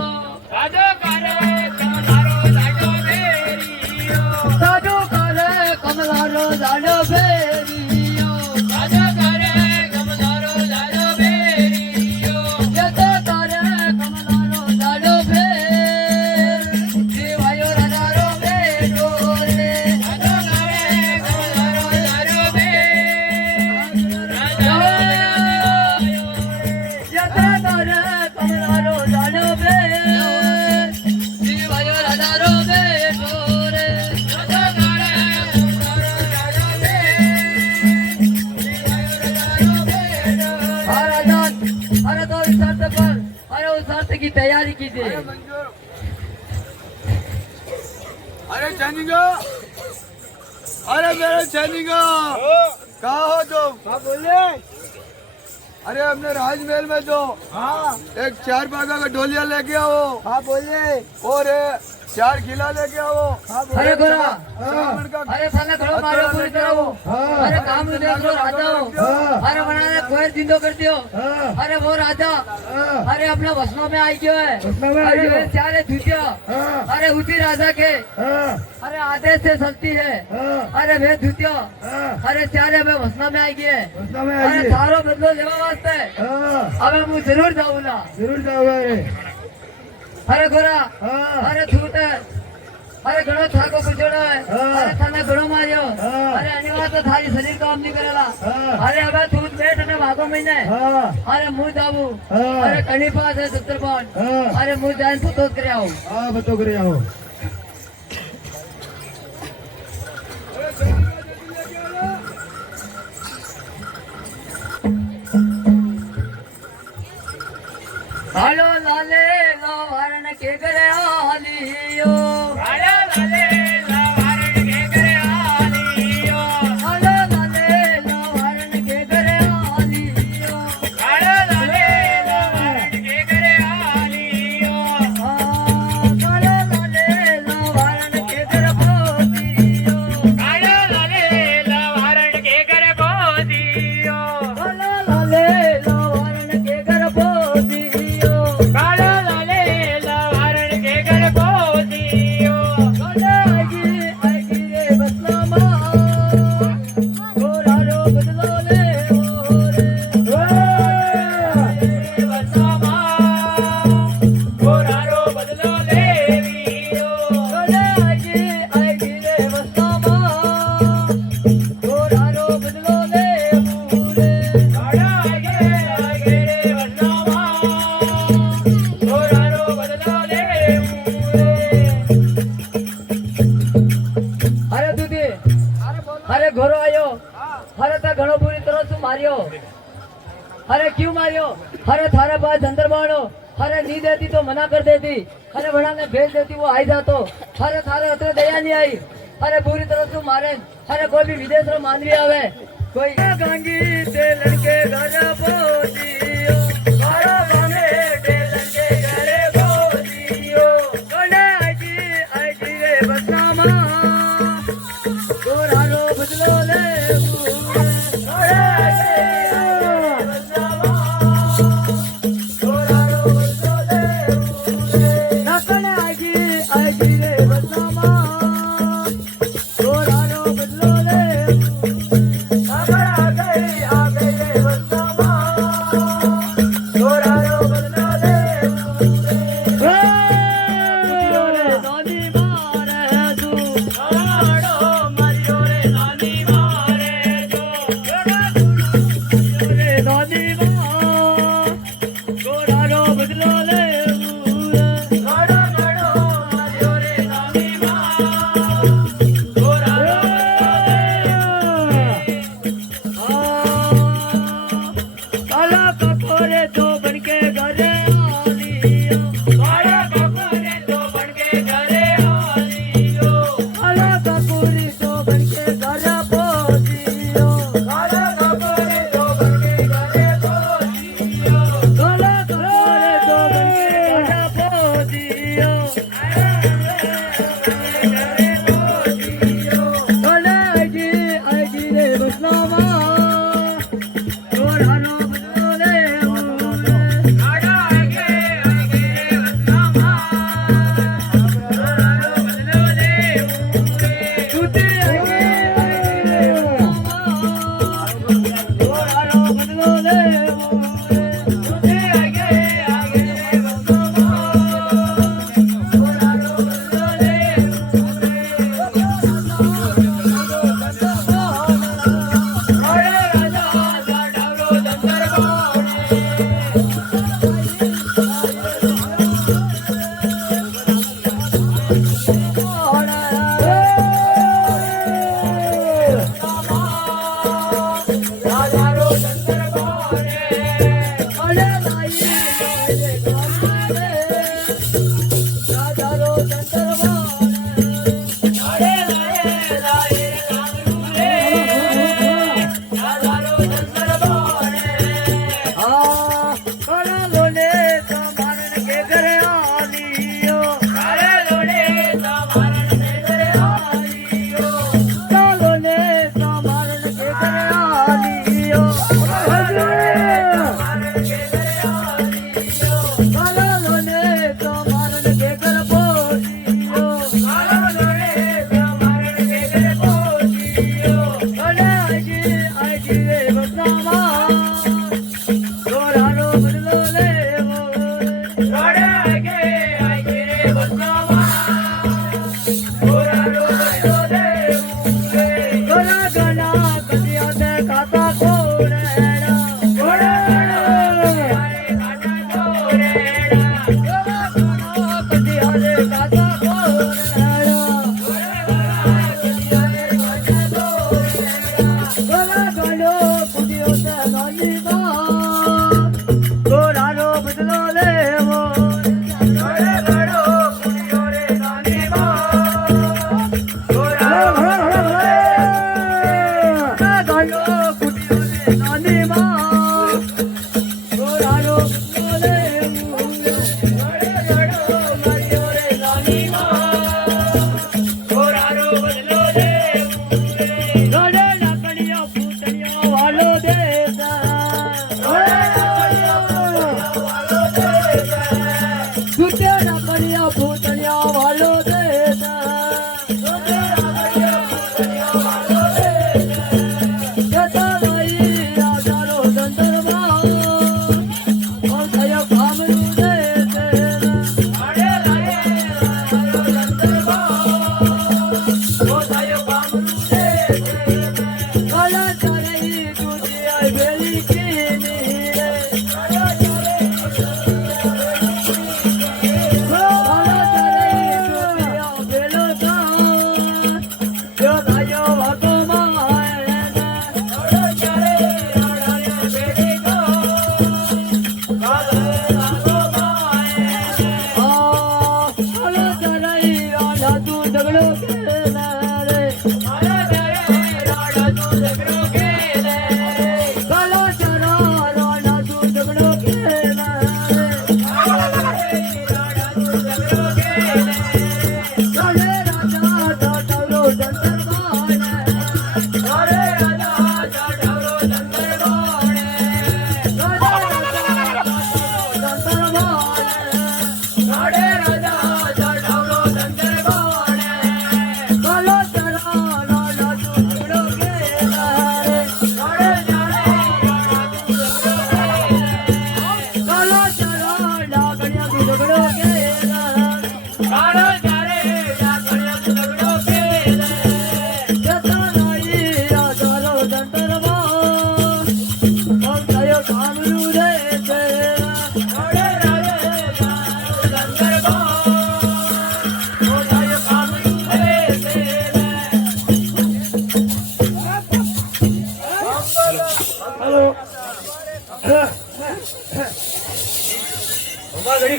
राजो करे कमलारो लाडो बेरियो, साधु करे कमलारो जाडो फेरियो, राजो करे कमलारो लाडो बेरियो, जतो करे कमलारो जाडो फेर, जीवायो राजारो बेटो रे, राजो करे कमलारो लाडो बेरियो, राजो जतो करे कमलारो जाडो फेर, जीवायो राजारो बेटो रे। हाँ राजन, अरे तो इस शर्त पर, अरे उस शर्त की तैयारी कीजिए। अरे मंजूर। अरे चंदिका, अरे मेरे चंदिका, कहाँ हो तुम? हाँ बोले। अरे अपने राजमहल में जो हाँ एक 4 पागा का ढोलिया लेके आओ, हाँ बोले। और 4 खिला लेके आओ। अरे गोरा, का अरे थाने खड़ो मारो पूरी तरह वो, अरे काम में देख लो राजा हो, अरे बनाने कोई जिंदो कर दियो, अरे वो राजा, अरे अपना वसनों में आई क्यों है, अरे वे सारे धुतिया, अरे उसी राजा के, अरे आदेश से सस्ती है, अरे वे धुतिया, अरे सारे में वसनों में आई है, अरे थारो बदलो लेवा वास्ते, अबे मुझे जरूर जाऊंगा, जरूर जाओगे। अरे गोरा, अरे छूट है, अरे घणो थाको पूछोड़ो है, अरे थाने घणो मारियो, अरे अनिवार्य तो थारी शरीर काम नहीं करेला, अरे अब तू बैठ ने भागो महीने, अरे मुँह जाबू, अरे कहीं पास है 70 पाउंड, अरे मुँह जान पतो करे आओ। हाँ बतो करे आओ। हालो लाले लो हरण के करे आलियो, राजो लाले लावारण के करे आलियो, हालो लाले लो हरण के करे आलियो, राजो लाले लावारण के करे आलियो, हालो लाले लो हरण के करे बोदियो, राजो लाले लावारण के करे बोदियो, हालो लाले लो हरण के करे बोदियो, राजो लाले लावारण के करे बोदियो, आगी रे बसलामा, गोरारो बदलो ले ओरे, बसमा गोरारो बदलो ले वीरो, आगी रे बसलामा, गोरारो बदलो ले ओरे, राजा आगे आगे रे बसमा गोरारो बदलो ले वीरो। अरे दूधी, अरे घोरो आयो, अरे ता घणो बुरी तरह से मारियो, अरे क्यों मारियो, अरे थारे पास अंदर बाड़ो, अरे नहीं देती तो मना कर देती, अरे बड़ा ने भेज देती वो आई जातो, अरे थारे उतरे दया नहीं आई, अरे बुरी तरह से मारे, अरे कोई भी विदेश रो मानवी आवे, कोई गांगी ते लड़के घर बोलियो, मारो भांगे ते लड़के घर बोलियो, कोने आजी रे बसनामा, गोरारो बदलो ले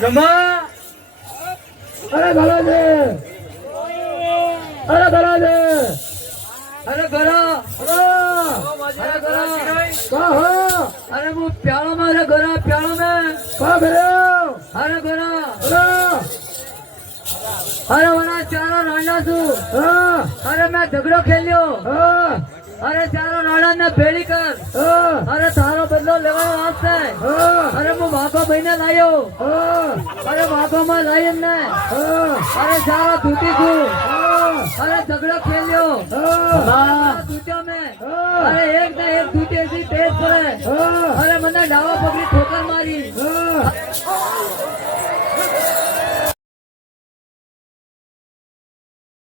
खम्मा अरे भला दे अरे भला दे अरे भला अरे भला का हो अरे वो प्यालो में अरे घरा प्यालो में का करे अरे घरा અરે વણા ચારો નાના છું અરે મેં ઝઘડો ખેલ્યો અરે ચારો નાના ને ભેળી કર અરે તારો બદલો લેવાનો આવશે અરે હું ભાગો ભાઈને લાયો અરે ભાગો માં લાવી ને અરે ચારો તૂટી છું અરે ઝઘડો ખેલ્યો તૂટ્યો મેં અરે એક ને એક તૂટે છે તેજ પડે અરે મને ડાવા પકડી ઠોકર મારી